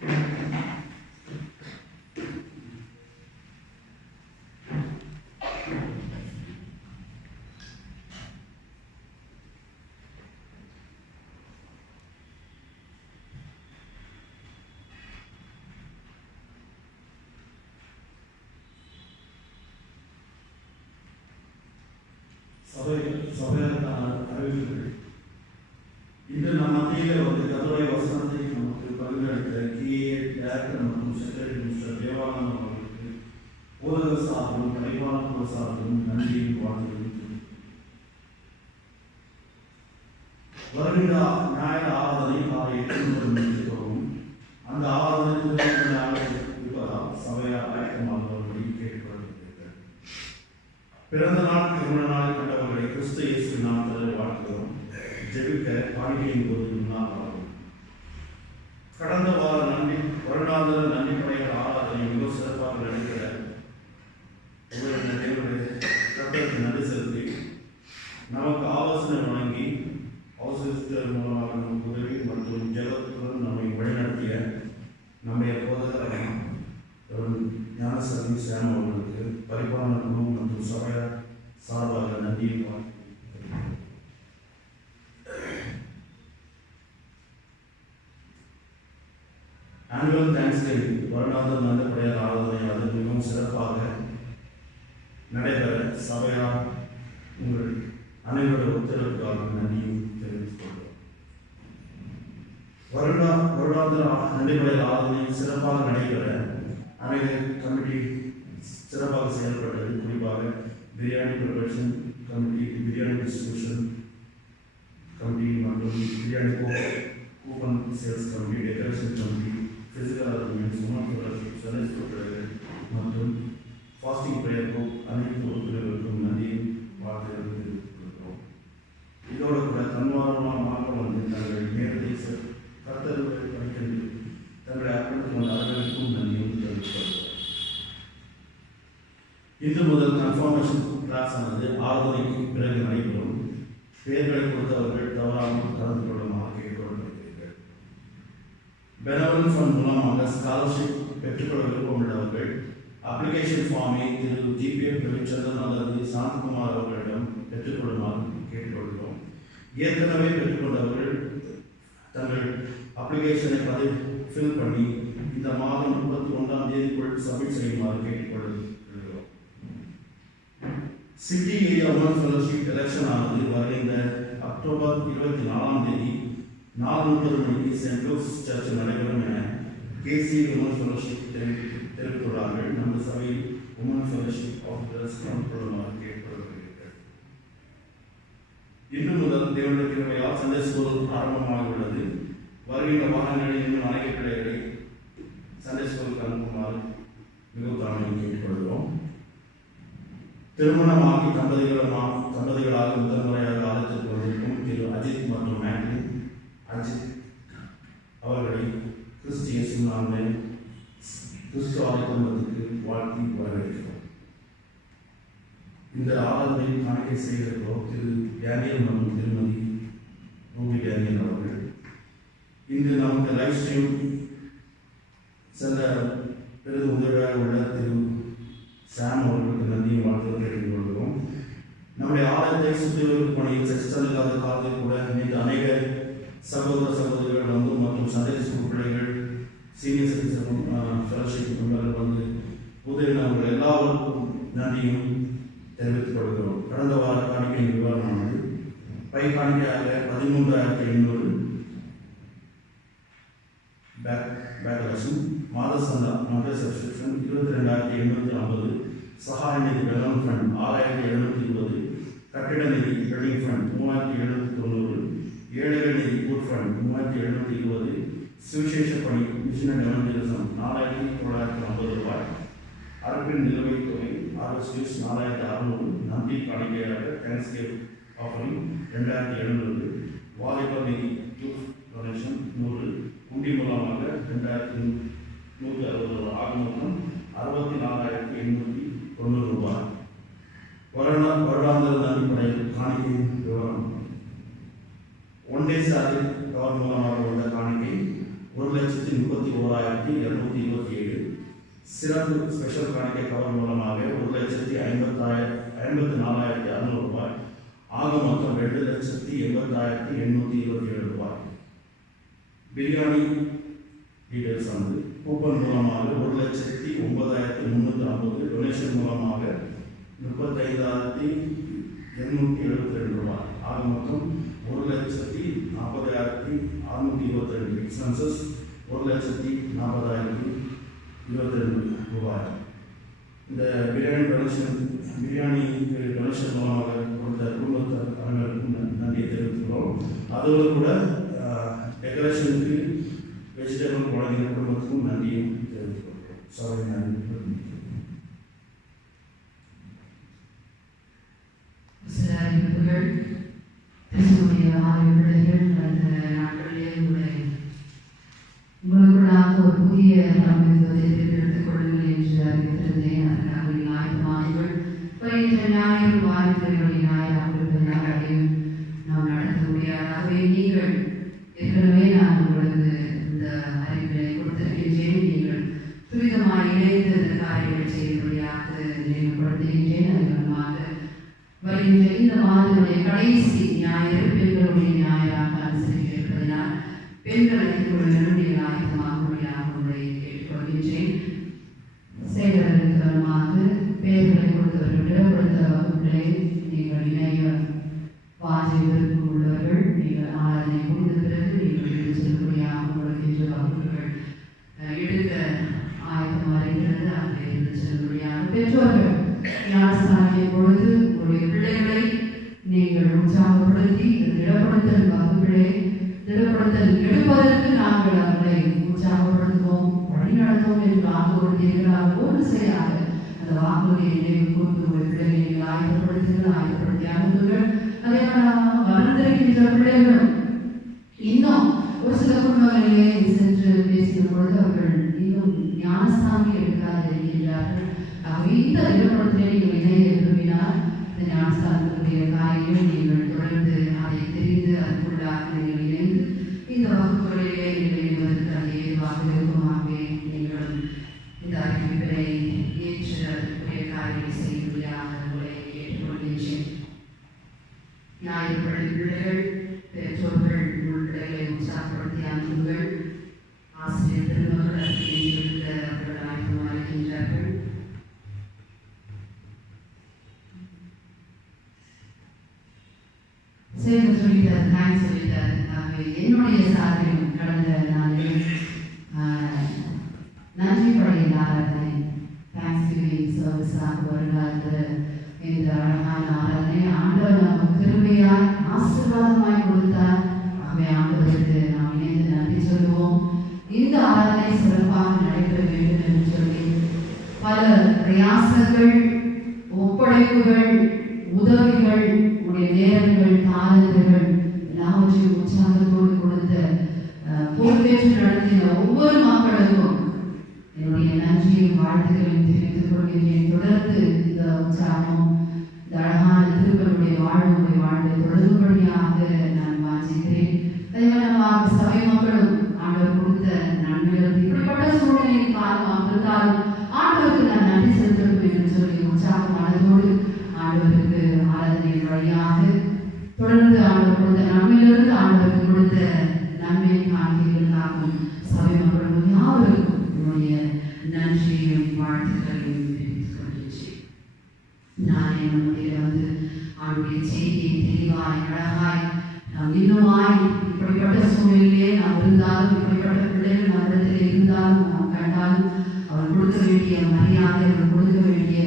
Amen. சபையான அறிவிப்புகள். இன்று நம் மத்தியில் கர்த்தருடைய வசனத்தை நமக்கு பகிர்ந்தளித்த கிஏ டைரக்டர் மற்றும் செக்ரட்டரி மிஸ்டர் தேவானந்தம் அவர்களுக்கு போதகர் சார்பும் பணிப்பாளர் சார்பும் நன்றியும் வாழ்த்துகிறேன். வருகின்ற ஞாயிறு ஆராதனை காலை 8 மணிக்கு தொடங்கும். அந்த ஆராதனை இருப்பதால் சபையார் ஆயத்தமாகும்படி கேட்டுக்கொள்கிறீர்கள். பிறந்த நாள் திருமண நாள் கண்டவர்களை கிறிஸ்து இயேசு நாமத்தில் வாழ்த்துகிறோம். ஜெபிக்க காணிக்கையின் போது முன்னால் ஆகும். கடந்த வார வருடாந்திர நன்றி படைகள் ஆராதனை மிகவும் சிறப்பாக நடைபெற கர்த்தருக்கு நன்றி செலுத்தி நமக்கு ஆலோசனை வழங்கி ஆலோசித்ததன் மூலமாக நமக்கு உதவி மற்றும் ஜெகத்துடன் நம்மை வழிநடத்திய நம்முடைய போதகர் ஞானசரணி சேம் அவர்களுக்கு பரிபாலன குழு மற்றும் சபையார் சார்பாக நன்றியை ஆனுவல் தேங்க்ஸ்கிவிங் வருடாந்திர நல்லபடியான ஆராதனை அது மிகவும் சிறப்பாக நடைபெற சபையார் உங்கள் அனைவருடைய ஒத்துழைப்புக்காக நன்றியும் தெரிவித்துக் கொள்கிறோம். வருடாந்திர நடைபெற ஆராதனை சிறப்பாக நடைபெற அநேக கமிட்டி சிறப்பாக செயல்பட்டது. குறிப்பாக biryani preparation committee, biryani distribution committee மற்றும் biryani coupon sales committee, decoration committee, physical arrangements, உணவு மற்றும் ஃபாஸ்டிங் ப்ரேயர் குரூப் அனைத்து உறுப்பினர்களுக்கும் நன்றியும் வாழ்த்துக்கள் தெரிவித்துக் கொள்கிறோம். இதோடு கூட தன்வாரமாக மாற்றம் தங்கள் நேரத்தை கர்த்தர்கள் படிக்கின்ற தங்களை அர்ப்பணித்துக் கொண்ட அவர்களுக்கும் நன்றியும் தெரிவித்துக் கொள்கிறோம். இன்று முதல் கன்ஃபர்மேஷன் கிளாஸ் ஆனது ஆராதனைக்கு பிறகு நடைபெறும். பெயர்களை கொடுத்தவர்கள் தவறாமல் கலந்து கொள்ளுமாறு கேட்டுக்கொள்ளப்படுகிறீர்கள். பெனவலன்ட் ஃபண்ட் மூலமாக ஸ்காலர்ஷிப் பெற்றுக்கொள்ள விருப்பமுள்ளவர்கள் அப்ளிகேஷன் ஃபார்மை திரு ஜிபிஎஃப் ரவிச்சந்திரன் அல்லது சாந்தகுமார் அவர்களிடம் பெற்றுக்கொள்ளுமாறு கேட்டுக்கொள்கிறோம். ஏற்கனவே பெற்றுக்கொண்டவர்கள் தங்கள் அப்ளிகேஷனை ஃபில் பண்ணி இந்த மாதம் 31ஆம் தேதிக்குள் சப்மிட் செய்யுமாறு கேட்டுக்கொள்கிறோம். City area woman fellowship election ஆனது வருகின்ற அக்டோபர் 24ஆம் தேதி 4:30 மணிக்கு சென்ட் லூக்ஸ் சர்ச்சில் நடைபெறும் என கேசி உமன் ஃபெலோஷிப் தெரிவித்துள்ளார்கள். நம்ம சபையில் உமன் ஃபெலோஷிப் ஆஃபீஸர்ஸ் கலந்துகொள்ளுமாறு கேட்டுக்கொள்கிறீர்கள். இன்று முதல் தேவனுடைய கிருபையால் சண்டே ஸ்கூல் ஆரம்பமாக உள்ளது. வருகின்ற வாரங்களில் இன்னும் அநேக பிள்ளைகளை சண்டே ஸ்கூலுக்கு அனுப்புமாறு மிகவும் தாழ்மையை கேட்டுக்கொள்கிறோம். திருமணமாகி தம்பதிகளாக முதல் முறையாக ஆலயத்திற்கு வந்திருக்கும் திரு அஜித் மற்றும் மேக்லின் அஜித் அவர்களை கிறிஸ்து இயேசு நாமத்தில் கிறிஸ்து ஆலய குடும்பத்துக்கு வாழ்த்தி வரவேற்கிறோம். இந்த ஆராதனையில் காணிக்கை செய்திருக்கிறோம் திரு டேனியல் மற்றும் திருமதி ரூபி டேனியல் அவர்கள். இன்று நமக்கு லைவ் ஸ்ட்ரீம் சென்ற பெரிதும் உதவியாக உள்ள திரு சாம் அவர்களுக்கு நன்றியும் வாழ்த்து கேட்டுக் கொள்கிறோம். நம்முடைய ஆலயத்தை சுற்றிவரும் பணியில் செக்ஸ்டன் இல்லாத காலத்தில் கூட இன்று அநேக சகோதர சகோதரிகள் வந்து மற்றும் சண்டே ஸ்கூல் பிள்ளைகள் சீனியர் சிட்டிசன் ஃபெலோஷிப் மெம்பர்கள் வந்து உதவினவர்கள் எல்லாருக்கும் நன்றியும் தெரிவித்துக் கொள்கிறோம். கடந்த வார காணிக்கையின் விவரமானது பை காணிக்கையாக 13,800 பேக்லட்சம், மாத சந்தா மத சப்ஸ்கிரிப்ஷன் 22,850, சகாய நிதி டெவலப்மெண்ட் ஃபண்ட் 6,720, கட்டிட நிதி பில்டிங் ஃபண்ட் 3,790, ஏழைகள் நிதி கூட் ஃபண்ட் 3,720, சுவிசேஷ பணி மிஷன் அண்ட் எவஞ்சலிசம் 4,950 ரூபாய், அரபின் நிலுவைத் தொகை ஆர்எஸ்டிஸ் 4,600, நன்றி காணிக்கையாக தேங்க்ஸ்கிவிங் ஆஃபரிங் 2,700, வாலிபர் நிதி யூத் டொனேஷன் 100, குண்டி மூலமாக 2,160 ரூபாய், ஆக மொத்தம் 64,890 ரூபாய். வருடாந்திர நன்றிப்படையில் காணிக்கையின் விவரம். ஒன் டே சார்ஜ் கவர் மூலமாக உள்ள காணிக்கை 1,31,227. சிறப்பு ஸ்பெஷல் காணிக்கை கவர் மூலமாக 1,54,600 ரூபாய், ஆக மொத்தம் 2,80,827 ரூபாய். பிரியாணி டீடைல்ஸ் ஆனது கூப்பன் மூலமாக 1,09,350, டொனேஷன் மூலமாக 35,000 872 ரூபாய். ஆக மொத்தம் 1,40,40,622 எக்ஸ்பென்சஸ் 1,40,40,22 ரூபாய். இந்த பிரியாணி டொனேஷன் மூலமாக கொடுத்த குடும்பத்தினருக்கும் நன்றியை தெரிவித்துக்கிறோம். அதோடு கூட டெக்கரேஷனுக்கு வெஜிடபிள் வழங்கின குடும்பத்துக்கும் நன்றியும் தெரிவித்துக்கிறோம். சாரி, நன்றி. சில அறிவிப்புகள். கிறிஸ்துவுடைய ஆறு பிள்ளைகள் அந்த நாட்களிலே உங்களுக்குள்ளாக ஒரு புதிய தமிழகத்தை எடுத்துக் கொள்ளுங்கள் என்று அறிவித்திருந்தேன். அதற்காக ஆயத்தமானீர்கள். இன்று ஞாயிறு வாரத்தினுடைய ஞாயிறாக இருப்பதனால் அதையும் நாம் நடத்த முடியாது. ஆகவே நீங்கள் ஏற்கனவே நான் உங்களுக்கு இந்த அறிவிப்பை கொடுத்திருக்கின்றேன். நீங்கள் துரிதமாக இணைந்து இந்த காரியங்கள் செய்யும்படியாக நினைவுபடுத்துகின்றேன். அதிகமாக வருகின்ற இந்த மாதனுடைய கடைசி ஞாயிறு பெண்களுடைய ஞாயிறாக அனுசரிக்க இருப்பதனால் பெண்கள் என்னுடைய ஆயத்தமாகும்படியாக உங்களை கேட்டுக்கொள்கின்றேன். செயலர்களுக்கு பெயர்களை கொடுத்தவர்கள் கொடுத்த வகுப்புகளை நீங்கள் இணைய வாசி விருப்பம் உள்ளவர்கள் நீங்கள் ஆராதனை முடிந்த பிறகு நீங்கள் எடுத்து செல்லும்படியாக உங்களுக்கு இன்று வகுப்புகள் எடுக்க ஆயத்தமாக இருக்கிறது. அதை எடுத்து செல்லும்படியாக பெற்றோர்கள் ஞானஸ்தானிய பொழுது உங்களுடைய பிள்ளைகளை நீங்கள் உற்சாகப்படுத்தி திடப்படுத்தல் வகுப்புகளை திடப்படுத்தல் எடுப்பதற்கு நாங்கள் அவர்களை உற்சாகப்படுத்துவோம், வழிநடத்துவோம் என்று வாக்குறுதிகளாக ஒரு செயலாக அந்த வாக்குறுதியை நினைவு கூர்ந்து உங்கள் பிள்ளைகளை ஆயத்தப்படுத்தி அனுப்புங்கள். அதே போல வளர்ந்திருக்கின்ற பிள்ளைகளும் இன்னும் ஒரு சில குடும்பங்களிலே சென்று பேசின பொழுது அவர்கள் இன்னும் ஞானஸ்தானி எடுக்காது இருக்கின்றார்கள். இந்த திடப்படுத்தலை நீங்கள் இணைய விரும்பினால் இந்த ஞானஸ்தானத்துடைய காரியங்கள் நீங்கள் தொடர்ந்து அதை தெரிந்து அதற்குள்ளாக நீங்கள் இணைந்து இந்த வகுப்புகளிலே நீங்கள் இணைவதற்கு அது ஏதுவாக இருக்குமாகவே நீங்களும் இந்த அறிவிப்பை ஏற்று அதற்குரிய காரியங்களை செய்யும்படியாக உங்களை கேட்டுக்கொள்கின்றேன். ஞாயிறு பள்ளி பிள்ளைகள் பெற்றோர்கள் உங்கள் பிள்ளைகளை உற்சாகப்படுத்தி அனுப்புங்கள். ஆசிரியர் பெருமக்கள் அதற்கு அவர்கள் ஆயத்தமாக இருக்கின்றார்கள். சேர்ந்து சொல்லிட்டார், தேங்க்ஸ் சொல்லிட்டார். என்னுடைய சாதனையும் கடந்த நாளில் நன்றி படையில் ஆராதனை தேங்க்ஸ் கிவிங் சர்வீஸாக வருகிறார். இந்த அழகான ஆராதனை ஆண்டவர் நமக்கு கிருபையாய் ஆசீர்வாதமாய் கொடுத்தார். ஆகவே ஆண்டவருக்கு நாம் இணைந்து நன்றி சொல்லுவோம். இந்த ஆராதனை சிறப்பாக நடைபெற வேண்டும் என்று சொல்லி பல பிரயாசங்கள், ஒப்படைப்புகள், உதவிகள், உடைய நேரங்கள், தாளந்துகள் எல்லாவற்றையும் உற்சாகத்தோடு கொடுத்த பொறுப்பேற்று நடத்தின ஒவ்வொரு மக்களுக்கும் என்னுடைய நன்றியும் வாழ்த்துக்களையும் தெரிவித்துக் கொள்கின்றேன். தொடர்ந்து இந்த உற்சாகம், இந்த அழகான திருப்பனுடைய வாழ்வுடைய வாழ்வை தொடரும்படியாக நான் வாஞ்சிக்கிறேன். அதேபோல சபை மக்களும் ஆண்டவர் கொடுத்த நன்மைகள் இப்படிப்பட்ட சூழ்நிலையின் காரணமாக இருந்தாலும் ஆண்டவருக்கு நான் நன்றி செலுத்தணும் என்று சொல்லி உற்சாக மனதோடு ஆண்டவருக்கு ஆராதனை வழியாக தொடர்ந்து ஆண்டவர் கொடுத்த நன்மையிலிருந்து ஆண்டவருக்கு கொடுத்த நன்மை காண்கைகளுக்காகவும் சபை மக்களும் யாவருக்கும் என்னுடைய நன்றியையும் வாழ்த்துக்களையும் தெரிவித்துக் கொள்கின்றேன். நான் என்னுடைய ஆண்டுடைய செய்தியை தெளிவாய் அழகாய் நாம் இன்னுமாய் இப்படிப்பட்ட சூழ்நிலையிலே நாம் இருந்தாலும் இப்படிப்பட்ட பிள்ளைகள் நம்மிடத்தில் இருந்தாலும் நாம் கண்டாலும் அவர் கொடுக்க வேண்டிய மரியாதை, அவர் கொடுக்க வேண்டிய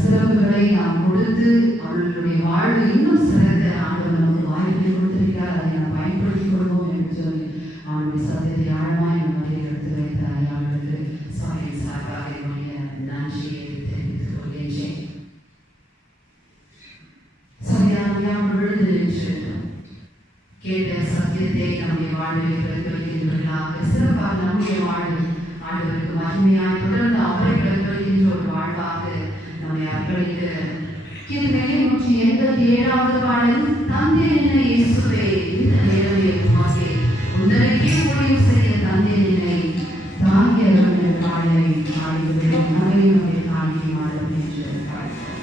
சிறப்புகளை நாம் கொடுத்து அவர்களுடைய வாழ்வு இன்னும் சிறந்த ஆண்டவர் நமக்கு வாய்ப்பை கொடுத்திருக்கிறார். அதை நாம் பயன்படுத்திக் கொள்வோம் என்று சொல்லி அவனுடைய சத்தியத்தை ஆழமாய் நம்மை எடுத்து வைத்தார். அவர்களுக்கு சபையின் சார்பாக என்னுடைய நன்றியை தெரிவித்துக் கொள்கின்றேன். சபையார் விழுந்து நின்று கேட்ட சத்தியத்தை நம்முடைய வாழ்வில் பிரதிபலிக்கின்றவர்களாக சிறப்பாக நம்முடைய வாழ்வு ஆண்டவருக்கு மகிமையாய் தொடர்ந்து அவரை பிரதிபலிக்கின்ற ஒரு வாழ்வாக நம்மை அர்ப்பணிக்க கீழ்நிலை 187வது பாடல். தந்தை என்னை இயேசுவே இந்த நேரமே உமாகே உந்தரைக்கே ஊழியம் செய்ய தந்தை என்னை தாங்கிய பாடலை ஆடிவிடும் நகையும் தாங்கி மாடும் என்று பாடுகிறோம்.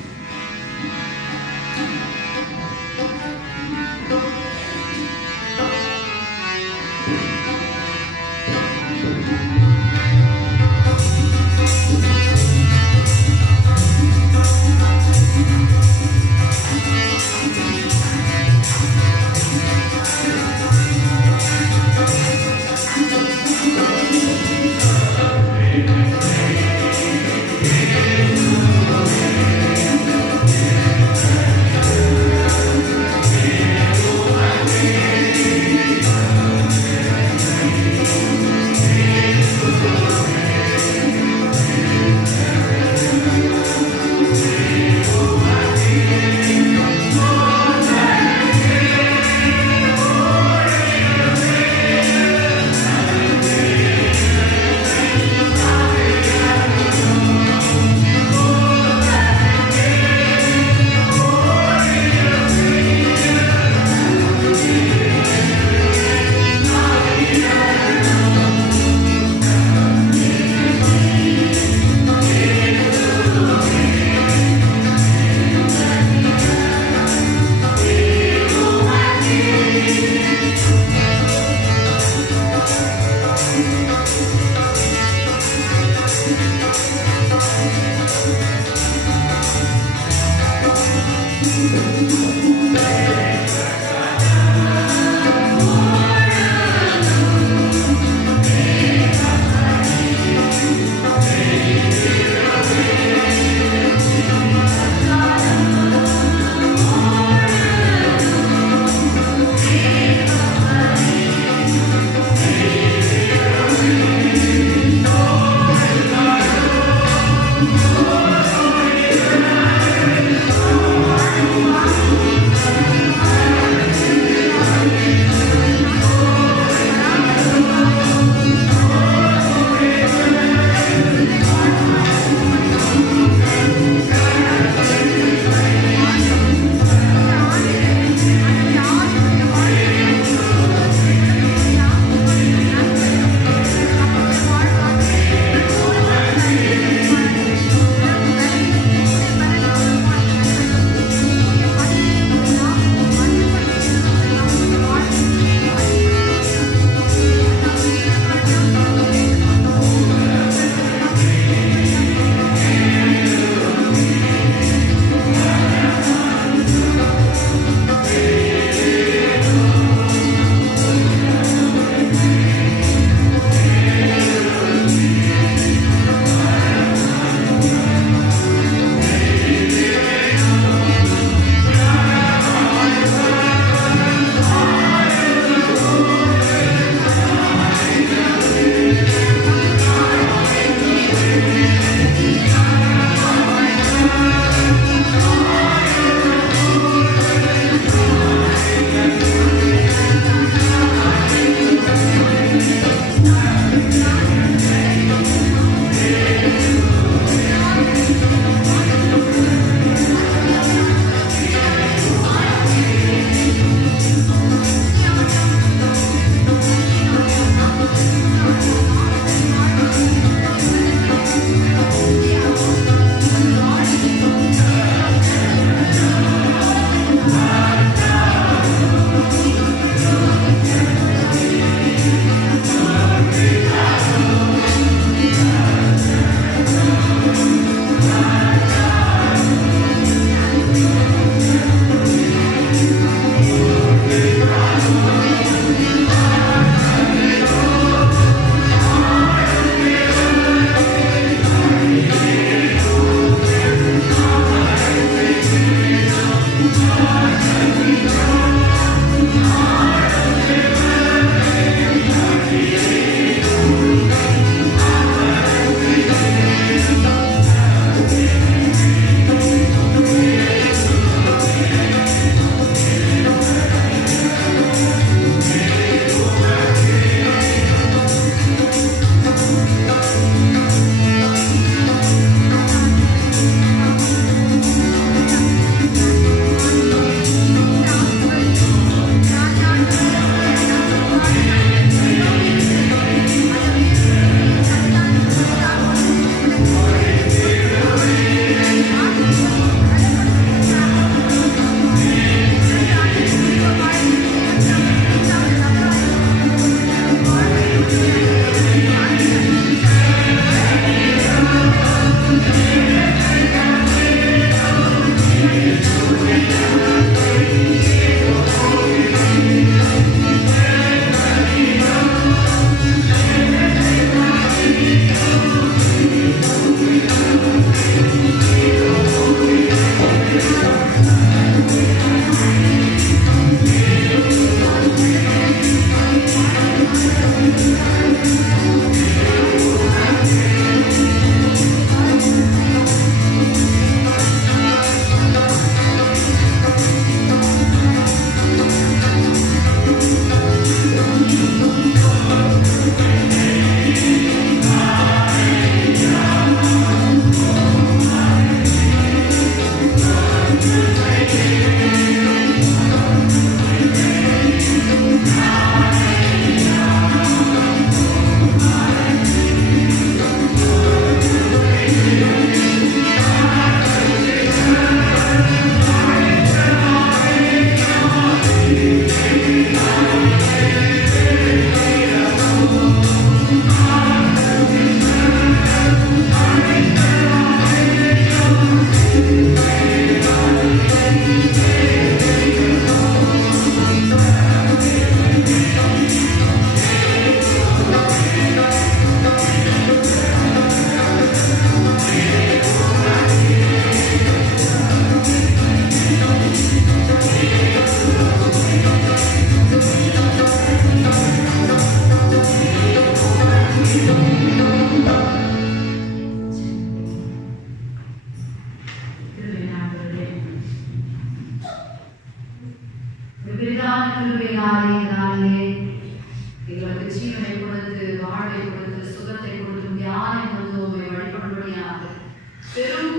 பெரும்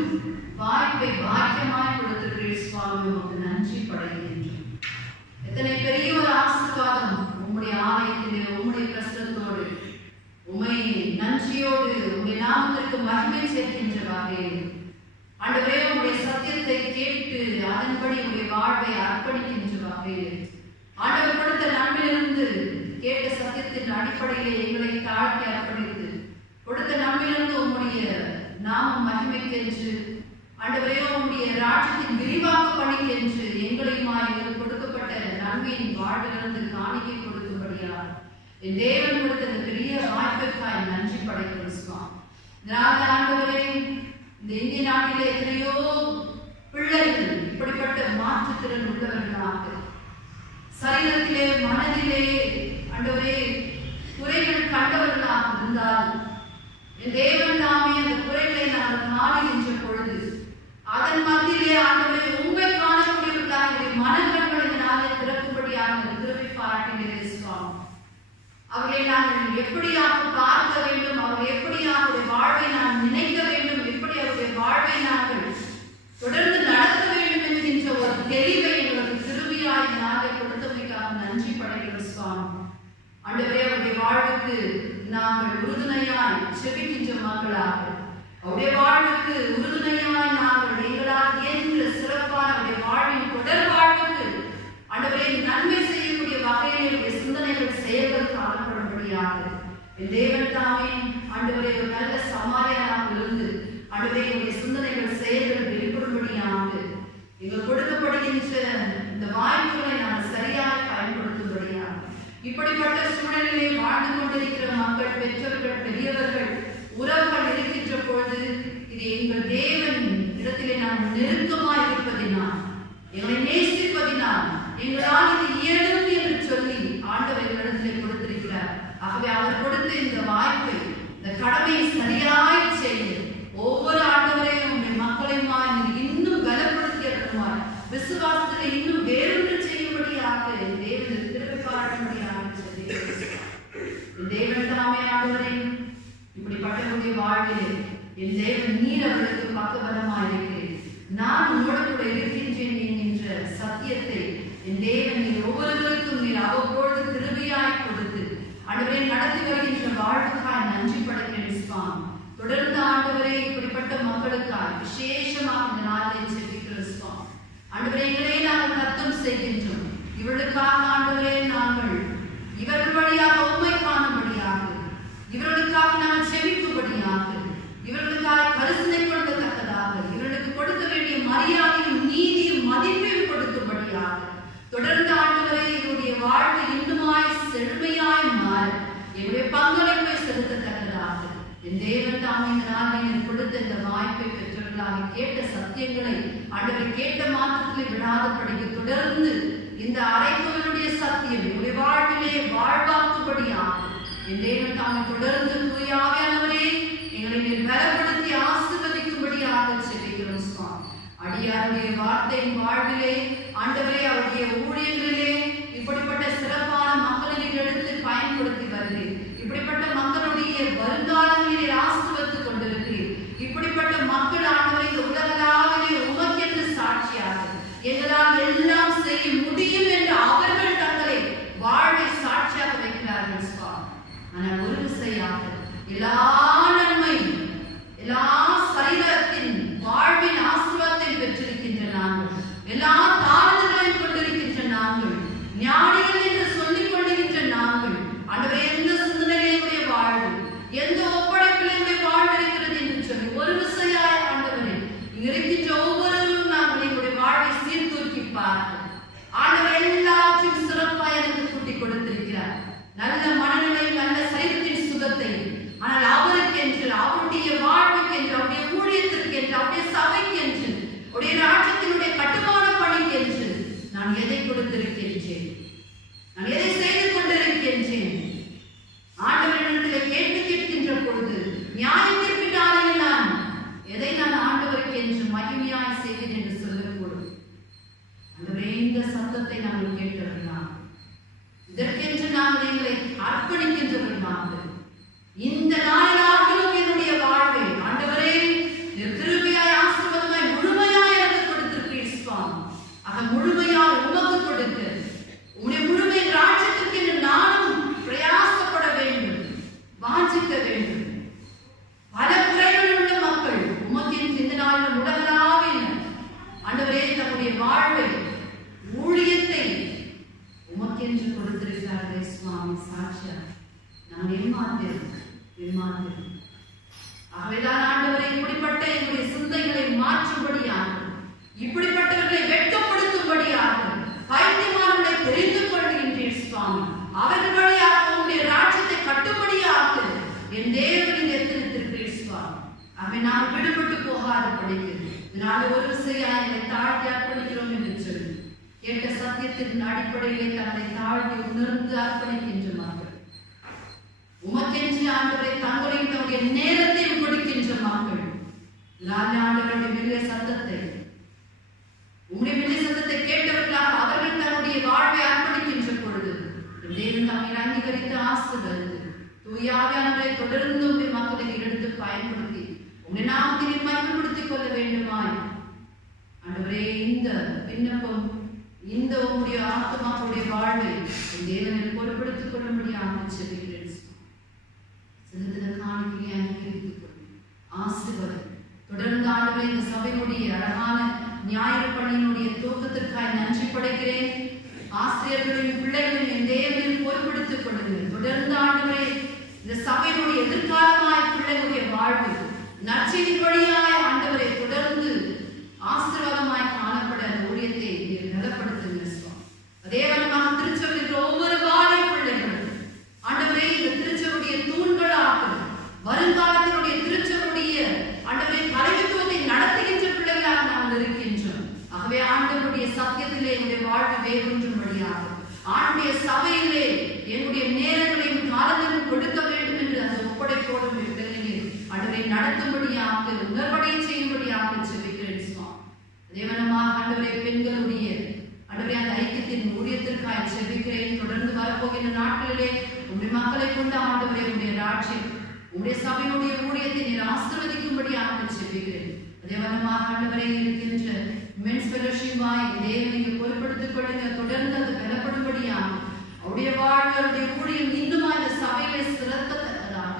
வாய்ப்பை பாக்கியமாய் கொடுத்திருக்கிறீர் சுவாமி, உமக்கு நன்றி படைக்கின்றோம். எத்தனை பெரிய ஒரு ஆசீர்வாதம் உம்முடைய ஆலயத்திலே உம்முடைய பிரசனத்தோடு உம்மை நன்றியோடு உம்முடைய நாமத்திற்கு மகிமை சேர்க்கின்ற வகையில் ஆண்டவரே உம்முடைய சத்தியத்தை கேட்டு அதன்படி உம்முடைய வாழ்வை அர்ப்பணிக்கின்ற வகையில் ஆண்டவர் கொடுத்த நன்மையிலிருந்து கேட்ட சத்தியத்தின் அடிப்படையிலே எங்களை தாழ்த்தி அர்ப்பணித்து கொடுத்த நன்மையிலிருந்து உம்முடைய நாமம் மகிமைக்கென்று ஆண்டவரே உம்முடைய ராஜ்யத்தின் விரிவாக்க பணிக்கென்று எங்களையுமா எங்களுக்கு கொடுக்கப்பட்ட நன்மையின் வாழ்விலிருந்து காணிக்கை கொடுக்கும்படியா என் தேவன் கொடுத்த இந்த பெரிய வாய்ப்பிற்காய் நன்றி படைக்கிறோம் சுவாமி. ஆண்டவரே, இந்த இந்திய நாட்டிலே எத்தனையோ பிள்ளைகள் இப்படிப்பட்ட மாற்றுத்திறன் உள்ளவர்களாக சரீரத்திலே மனதிலே ஆண்டவரே குறைகள் கண்டவர்களாக இருந்தால் என் தேவன் தாமே அந்த குறைகளை நாங்கள் காணுகின்ற பொழுது அதன் மத்தியிலே ஆண்டவரே உண்மை காணக்கூடியவர்களாக மனக்கண்களினாலே திறக்கும்படியாக திருப்பி பாராட்டுகிறேன் சுவாமி. அவர்களை நாங்கள் எப்படியாக பார்க்க வேண்டும், அவர்கள் எப்படியாக வாழ்வை நான் நினைக்க வேண்டும், எப்படி அவருடைய வாழ்வை நாங்கள் தொடர்ந்து நடத்த வேண்டும் என்கின்ற ஒரு தெளிவை எங்களுக்கு திருவியாய் நாளை கொடுத்தமைக்காக நன்றி படைக்கிறோம் சுவாமி. ஆண்டவரே அவருடைய வாழ்வுக்கு நாங்கள் உறுதுணையாய் செபிக்கின்ற மக்களாக அவருடைய வாழ்வுக்கு உறுதுணையாய் நாங்கள் எங்களால் இயன்ற சிறப்பான அவருடைய வாழ்வின் தொடர் வாழ்வுக்கு ஆண்டவரே நன்மை செய்யக்கூடிய வகையில் சிந்தனைகள் செயல்கள் காணப்படும்படியாக என் தேவன் தாமே ஆண்டவரே ஒரு நல்ல சமாரியாக இருந்து ஆண்டவரே உடைய சிந்தனைகள் செயல்கள் வெளிப்படும்படியாக எங்கள் கொடுக்கப்படுகின்ற இந்த வாய்ப்புகளை நாங்கள் சரியாக பயன்படுத்தும்படியாக இப்படிப்பட்ட சூழலிலே வாழ்ந்து கொண்டிருக்கிற மக்கள், பெற்றோர்கள், பெரியவர்கள், உறவுகள் இருக்கின்ற பொழுது இது எங்கள் தேவன் இடத்திலே நாம் நெருக்கமாய் இருப்பதினால், எங்களை நேசிப்பதினால் எங்களால் இது இயலும் என்று சொல்லி ஆண்டவர் எங்களிடத்திலே கொடுத்திருக்கிறார். ஆகவே அவர் கொடுத்த இந்த வாய்ப்பை, இந்த கடமையை சரியாய் செய்ய ஒவ்வொரு ஆண்டவரையும் உங்கள் மக்களையுமா இன்னும் பலப்படுத்தி அருளுமாறு விசுவாசத்தில் இன்னும் வேறொன்று செய்யும்படியாக தேவன் திருப்பி பாராட்டும்படியாக தேவன் தாமே ஆண்டவரே இப்படிப்பட்டவருடைய வாழ்விலே என் தேவன் நீர் அவர்களுக்கு பக்கபலமாக இருக்கிறேன், நான் உங்களோடு கூட இருக்கின்றேன் என்கின்ற சத்தியத்தை என் தேவன் நீர் ஒவ்வொருவருக்கும் நீர் அவ்வப்பொழுது கிருபையாய் கொடுத்து ஆண்டவரே நடத்தி வருகின்ற வாழ்வுக்காய் நன்றி படைக்கிறேன் சுவாமி. தொடர்ந்து ஆண்டவரே இப்படிப்பட்ட மக்களுக்காய் விசேஷமாக இந்த நாளிலே செபிக்கிறோம் சுவாமி. ஆண்டவரே எங்களே நாங்கள் தத்தம் செய்கின்றோம். இவர்களுக்காக ஆண்டவரே நாங்கள் இவர்கள் வழியாக உண்மை காணும்படியாக, இவர்களுக்காக நாங்கள் செபிக்கும்படியாக, இவர்களுக்காக கரிசனை கொடுக்கத்தக்கதாக, இவர்களுக்கு கொடுக்க வேண்டிய மரியாதையும் நீதியும் மதிப்பையும் கொடுக்கும்படியாக தொடர்ந்து ஆண்டவரே இவருடைய வாழ்வு இன்னுமாய் செழுமையாய் மாற எங்களுடைய பங்களிப்பை செலுத்தத்தக்கதாக என் தேவன் தாமே இந்த நாளில் கொடுத்த இந்த வாய்ப்பை பெற்றவர்களாக கேட்ட சத்தியங்களை ஆண்டவரை கேட்ட மாற்றத்தில் விடாதபடிக்கு தொடர்ந்து இந்த அறைக்குவனுடைய சத்தியம் எங்களுடைய வாழ்விலே வாழ்வாக்கும்படியாக என் தேவன் தாமே தொடர்ந்து தூயாவியானவரே எங்களை நீர் பலப்படுத்தி ஆசீர்வதிக்கும்படியாக செபிக்கிறோம் சுவாமி. அடியாருடைய வார்த்தையின் வாழ்விலே ஆண்டவரே அவருடைய ஊழியங்களிலே இப்படிப்பட்ட சிறப்பான மக்களை எடுத்து பயன்படுத்தி வருகிறேன். இப்படிப்பட்ட மக்களுடைய வருங்காலங்களிலே ஆசீர்வதித்துக் கொண்டிருக்கிறேன். இப்படிப்பட்ட மக்கள் ஆண்டவரை இந்த உலகளாவிலே உமக்கென்று சாட்சியாக எங்களால் எல்லாம் செய்ய முடியும் என்று அவர்கள் தங்களை வாழ்வை சாட்சியாக வைக்கிறார்கள் சுவாமி. ஆனால் ஒரு விசையாக எல்லா நன்மையும் எல்லா சரீரத்தின் வாழ்வின் ஆசீர்வாதத்தை பெற்றிருக்கின்ற நாங்கள், எல்லா தாழ்வுகளையும் கொண்டிருக்கின்ற நாங்கள், ஞானிகள் என்று சொல்லிக் கொண்டிருக்கின்ற நாங்கள் ஆண்டவரே எந்த சிந்தனையுடைய வாழ்வு, எந்த ஒப்படைப்பிலே வாழ்வு இருக்கிறது என்று சொல்லி ஒரு விசையாய் ஆண்டவரே இருக்கின்ற ஒவ்வொருவரும் நாங்கள் எங்களுடைய வாழ்வை சீர்தூக்கி பார்த்து ஆண்டவர் எல்லாத்தையும் சிறப்பாக எனக்கு கூட்டி கொடுத்திருக்கிறார். நல்ல மனநிலை, நல்ல சரீரத்தின் சுகத்தை, ஆனால் அவருக்கு என்று, அவருடைய வாழ்வுக்கு என்று, அவருடைய ஊழியத்திற்கு என்று, அவருடைய சபைக்கு என்று, அவருடைய ராஜ்யத்தினுடைய கட்டுமான பணிக்கு என்று நான் எதை கொடுத்திருக்கின்றேன், நான் எதை செய்து கொண்டிருக்கின்றேன். ஆண்டவரிடத்தில் கேள்வி கேட்கின்ற பொழுது நியாயத்திற்காக நான் எதை நான் ஆண்டவருக்கு என்று மகிமையாய் செய்வேன் என்று சொல்லக்கூடும். ஆண்டவரே இந்த சத்தத்தை நாங்கள் கேட்டவர்களாக, இதற்கென்று நாங்கள் எங்களை அர்ப்பணிக்கின்றவர்களாக இந்த நாளிலாகிலும் என்னுடைய வாழ்வை ஆண்டவரே கிருபை வெட்கப்பட்டு போகாத படிக்கு இதனால ஒரு விசையா என்னை தாழ்த்தி அர்ப்பணிக்கிறோம் என்று சொல்லி கேட்ட சத்தியத்தின் அடிப்படையிலே தன்னை தாழ்த்தி உணர்ந்து அர்ப்பணிக்கின்ற மக்கள், உமக்கென்று ஆண்டவரை தங்களையும் தன்னுடைய நேரத்தையும் கொடுக்கின்ற மக்கள், ஆண்டவருடைய மெல்லிய சத்தத்தை உம்முடைய மெல்லிய சத்தத்தை கேட்டவர்களாக அவர்கள் தன்னுடைய வாழ்வை அர்ப்பணிக்கின்ற பொழுது தேவன் தம்மை அங்கீகரித்து ஆசீர்வதித்து தூயாவியானவரை தொடர்ந்து உடைய மக்களை எடுத்து பயன்படுத்தி உடைய நாமத்தினை பயன்படுத்திக் கொள்ள வேண்டுமாய் ஆண்டவரே இந்த விண்ணப்பம் இந்த உங்களுடைய ஆத்மாக்களுடைய வாழ்வை தேவனில் பொறுப்படுத்திக் கொள்ளும்படியாக செபிக்கிறேன். செலுத்தின காணிக்கையை அங்கீகரித்துக் கொள்ளும் ஆசீர்வாதம் தொடர்ந்து ஆண்டவரே இந்த சபையினுடைய அழகான ஞாயிறு பணியினுடைய துவக்கத்திற்காக நன்றி படைக்கிறேன். ஆசிரியர்களின் பிள்ளைகளின் என் தேவனில் பொறுப்படுத்திக் கொள்ளுங்கள். தொடர்ந்து ஆண்டவரே இந்த சபையினுடைய எதிர்காலமாய் பிள்ளைகளுடைய வாழ்வு நற்செய்தி வழியாய் ஆண்டவரை தொடர்ந்து ஆசீர்வாதமாய் காணப்பட அந்த ஊழியத்தை நிலப்படுத்துங்க சுவாமி. அதே வண்ணமாக திருச்சபையில் ஒவ்வொரு வாலிப பிள்ளைகளும் ஆண்டவரே இந்த திருச்சபையுடைய தூண்களாக வருங்காலத்தினுடைய திருச்சபையுடைய ஆண்டவரே தலைமைத்துவத்தை நடத்துகின்ற பிள்ளைகளாக நாங்கள் இருக்கின்றோம். ஆகவே ஆண்டவருடைய சத்தியத்திலே என்னுடைய வாழ்வு வேறொன்றும்படியாக ஆண்டுடைய சபையிலே என்னுடைய நேரங்களையும் காலங்களையும் கொடுக்க வேண்டும் என்று அந்த ஒப்படைப்போடும் ஆண்டவரை நடத்தும்படியாக உணர்வடைய செய்யும்படியாக செபிக்கிறேன் சுவாமி. தேவனமாக ஆண்டவரே பெண்களுடைய ஆண்டவரே அந்த ஐக்கியத்தின் ஊழியத்திற்காக செபிக்கிறேன். தொடர்ந்து வரப்போகின்ற நாட்களிலே உங்களுடைய மக்களை கொண்டு ஆண்டவரே உங்களுடைய ராஜ்யம் உங்களுடைய சபையினுடைய ஊழியத்தை நீர் ஆசீர்வதிக்கும்படியாக செபிக்கிறேன். தேவனமாக ஆண்டவரே இருக்கின்ற மென்ஸ் ஃபெலோஷிப்பாய் தேவனை பொறுப்படுத்திக் கொள்ளுங்க. தொடர்ந்து அது பலப்படும்படியாக அவருடைய வாழ்வு அவருடைய ஊழியம் இன்னும் அந்த சபையிலே சிறக்கத்தக்கதாக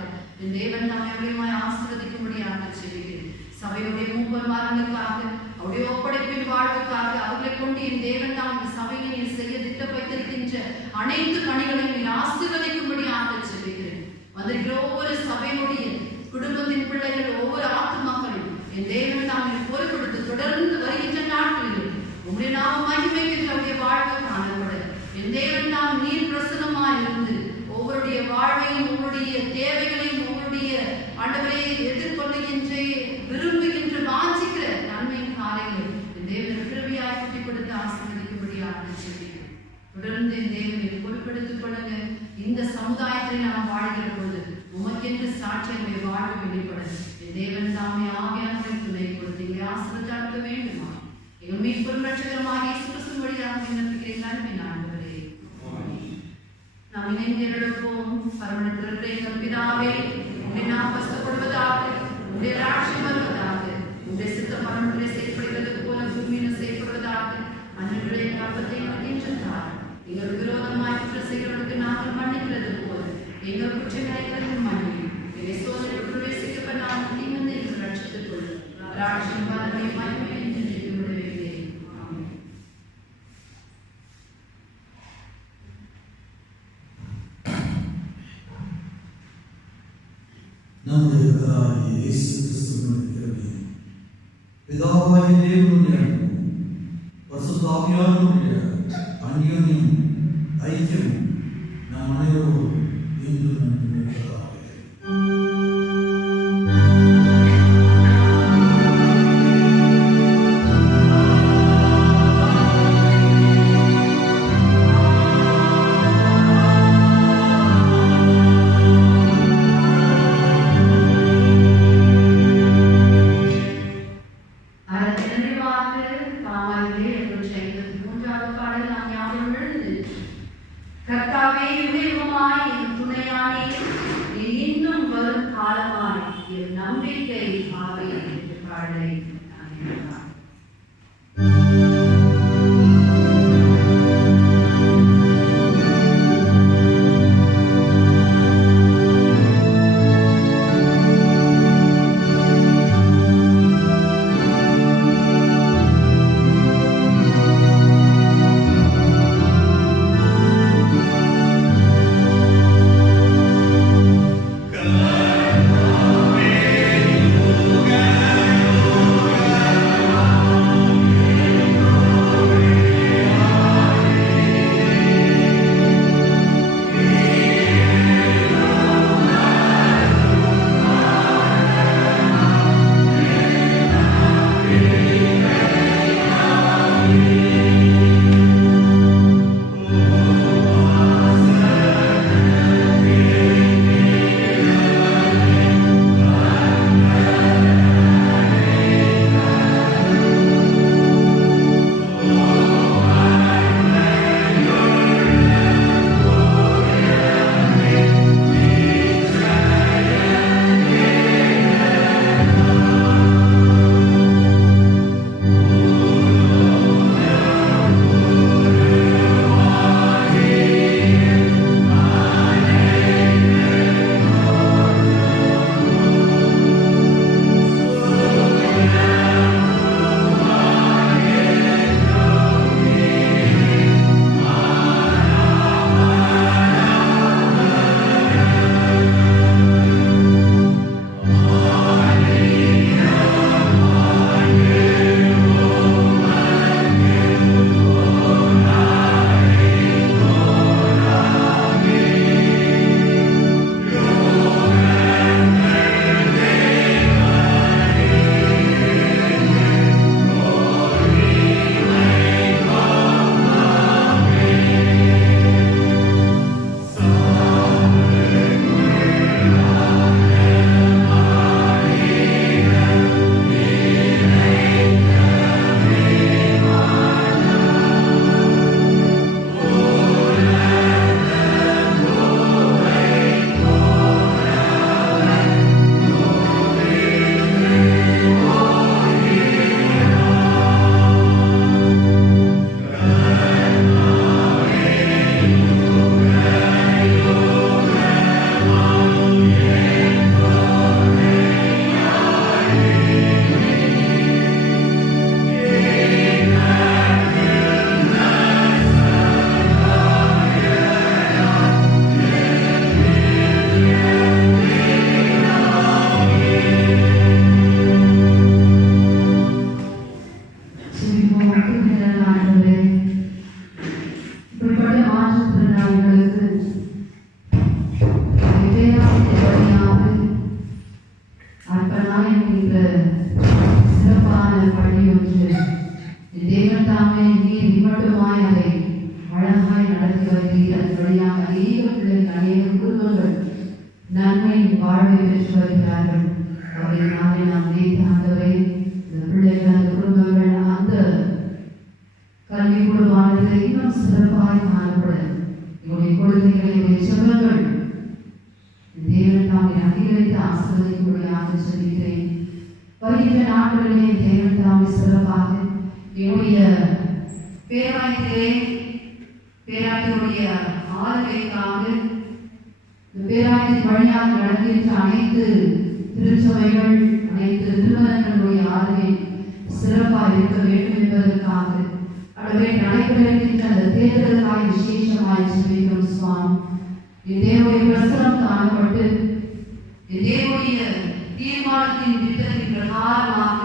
தேவன் நம்மை ஆசீர்வதிக்கும்படியாக செபிக்கிறேன். சபையுடைய மூப்பர்மார்களுக்காக அவருடைய ஒப்படைப்பின் வாழ்வுக்காக அவர்களை கொண்டு என் தேவன் தான் இந்த சபையை செய்ய திட்டம் வைத்திருக்கின்ற அனைத்து பணிகளையும் நீர் ஆசீர்வதிக்கும்படியாக செபிக்கிறேன். வந்திருக்கிற ஒவ்வொரு சபையினுடைய குடும்பத்தின் பிள்ளைகள் ஒவ்வொரு ஆத்துமாக்களையும் என் தேவன் தாங்கள் பொறுப்படுத்தி தொடர்ந்து வருகின்ற நாட்களில் உங்களுடைய நாம மகிமைக்கு அவருடைய வாழ்வு காணப்பட என் தேவன் தாம் நீர் பிரசனமாய் இருந்து ஒவ்வொருடைய வாழ்வையும் உங்களுடைய தேவைகளையும் உங்களுடைய ஆண்டவரை எதிர்கொள்ளுகின்ற விரும்புகின்ற வாஞ்சிக்கிற நன்மையின் காரியங்களை என் தேவன் கிருபையாய் குட்டி கொடுத்து ஆசீர்வதிக்கும்படியாக செபிக்கிறேன். தொடர்ந்து என் தேவனை பொறுப்படுத்திக் கொள்ளுங்க. இந்த சமுதாயத்தில் நாம் வாழ்கிற பொழுது உமக்கென்று சாட்சியங்களை வாழ வெளிப்பட என் தேவன் தாமே ஆவியானவரை துணை கொடுத்து எங்களை ஆசீர்வதிக்க வேண்டுமா எங்கள் மீட்பும் ரட்சகருமாகிய இயேசு கிறிஸ்துவின் வழியாக விண்ணப்பிக்கிறேன். நன்றி ஆண்டவரே. நாம் இணைந்து எழுப்போம். பரமண்டலத்தில் இருக்கிற எங்கள் பிதாவே, உம்முடைய நாமம் பரிசுத்தப்படுவதாக, உம்முடைய ராஜ்யம் வருவதாக, உம்முடைய சித்தம் பரமண்டலத்திலே செய்யப்படுகிறது போல பூமியிலும் செய்யப்படுவதாக. அன்றைய எங்கள் அப்பத்தை எங்களுக்கு தாரும். எங்கள் விரோதமாய் குற்றம் செய்கிறவர்களுக்கு நாங்கள் மன்னிக்கிறது போல எங்கள் குற்றங்களை மன்னியும். இதை சோதனைக்குள் பிரவேசிக்கப்படாமல் தீங்கிலிருந்து எங்களை ரட்சித்துக் கொள்ளும். ராஜ்யம் வல்லமை மகிமை என்று விடுவேன். ஆமென். நம்முடைய கர்த்தராகிய இயேசு கிறிஸ்துவின் கிருபையும் பிதாவாகிய தேவனுடைய அன்பும் பரிசுத்த ஆவியானவருடைய அந்யோன்யம் ஐக்கியமும் நம் அனைவரோடும் இன்று நன்றிருப்பதாக. கர்த்தாவே யுகயுகமாய் என் துணையானே, நீ இன்னும் வரும் காலமாய் என் நம்பிக்கை ஆவே என்று பாடலை நான் எழுதினேன். கர்த்தாவே தாமே நீர் இம்மட்டுமாய் அதை அழகாய் நடத்தி வருகிறீர். அது வழியாக அநேக பிள்ளைகள் அநேக குடும்பங்கள் நன்மையின் வாழ்வை பெற்று வருகிறார்கள். அவரை நாமே நாம் நினைத்தாண்டவை இந்த பிள்ளைகள் அந்த குடும்பங்கள் அந்த கல்வி குடும்பமானது இன்னும் சிறப்பாய் காணப்பட இவருடைய கொள்கைகளை செல்வங்கள் தேவன் தாமே அதிகரித்து ஆசிரியர்களுடைய சொல்கிறேன். வருகின்ற நாட்களிலே தேவன் தாமே சிறப்பாக என்னுடைய பேராயத்தினுடைய ஆளுகைக்காக இந்த பேராயத்தின் வழியாக நடக்கின்ற அனைத்து திருச்சபைகள் அனைத்து திருமணங்களுடைய ஆளுகை சிறப்பாக இருக்க வேண்டும் என்பதற்காக அல்லவே நடைபெறுகின்ற அந்த தேர்தலுக்காக விசேஷமாய் சொல்லிக்கிறோம். சுவாமி தேவனுடைய பிரசனம் காணப்பட்டு தேவனுடைய தீர்மானத்தின் திட்டத்தின் பிரகாரமாக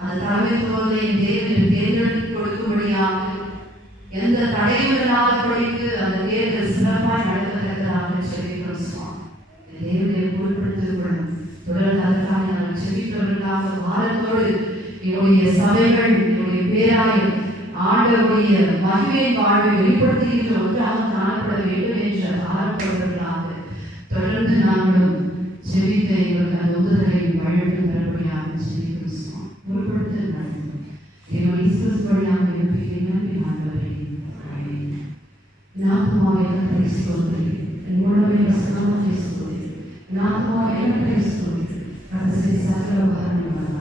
அந்த தலைமைத்துவத்தை தேவன் தேர்ந்தெடுத்து கொடுக்கும்படியாக எந்த தடையும் இல்லாதபடிக்கு அந்த தேர்தல் சிறப்பாக நடத்துவதற்காக சொல்லிக்கிறோம். சுவாமி தேவனை பொருட்படுத்திக் கொள்ளும். தொடர்ந்து அதற்காக நான் செவிப்பதற்காக வாரத்தோடு என்னுடைய சபைகள் என்னுடைய பேராயம் ஆண்டவருடைய மகிமையின் வாழ்வை வெளிப்படுத்துகின்ற ஒன்றாக காணப்பட வேண்டும் என்ற ஆரம்பவர்களாக தொடர்ந்து நாங்களும் செவித்த எங்களுக்கு அந்த உதவிகளை வழிபட்டு தரப்படியாக செவிக்கிறோம். பொருட்படுத்த நடக்கும் என்னுடைய ஈஸ்வரஸ் வழியாக எழுப்புகிறேன். ஆண்டவரை நாத்மாவை கிறிஸ்துவை என் மூலமே வசனமாக கிறிஸ்துவை நாத்மாவை கிறிஸ்துவை கடைசி சகல உதாரணமாக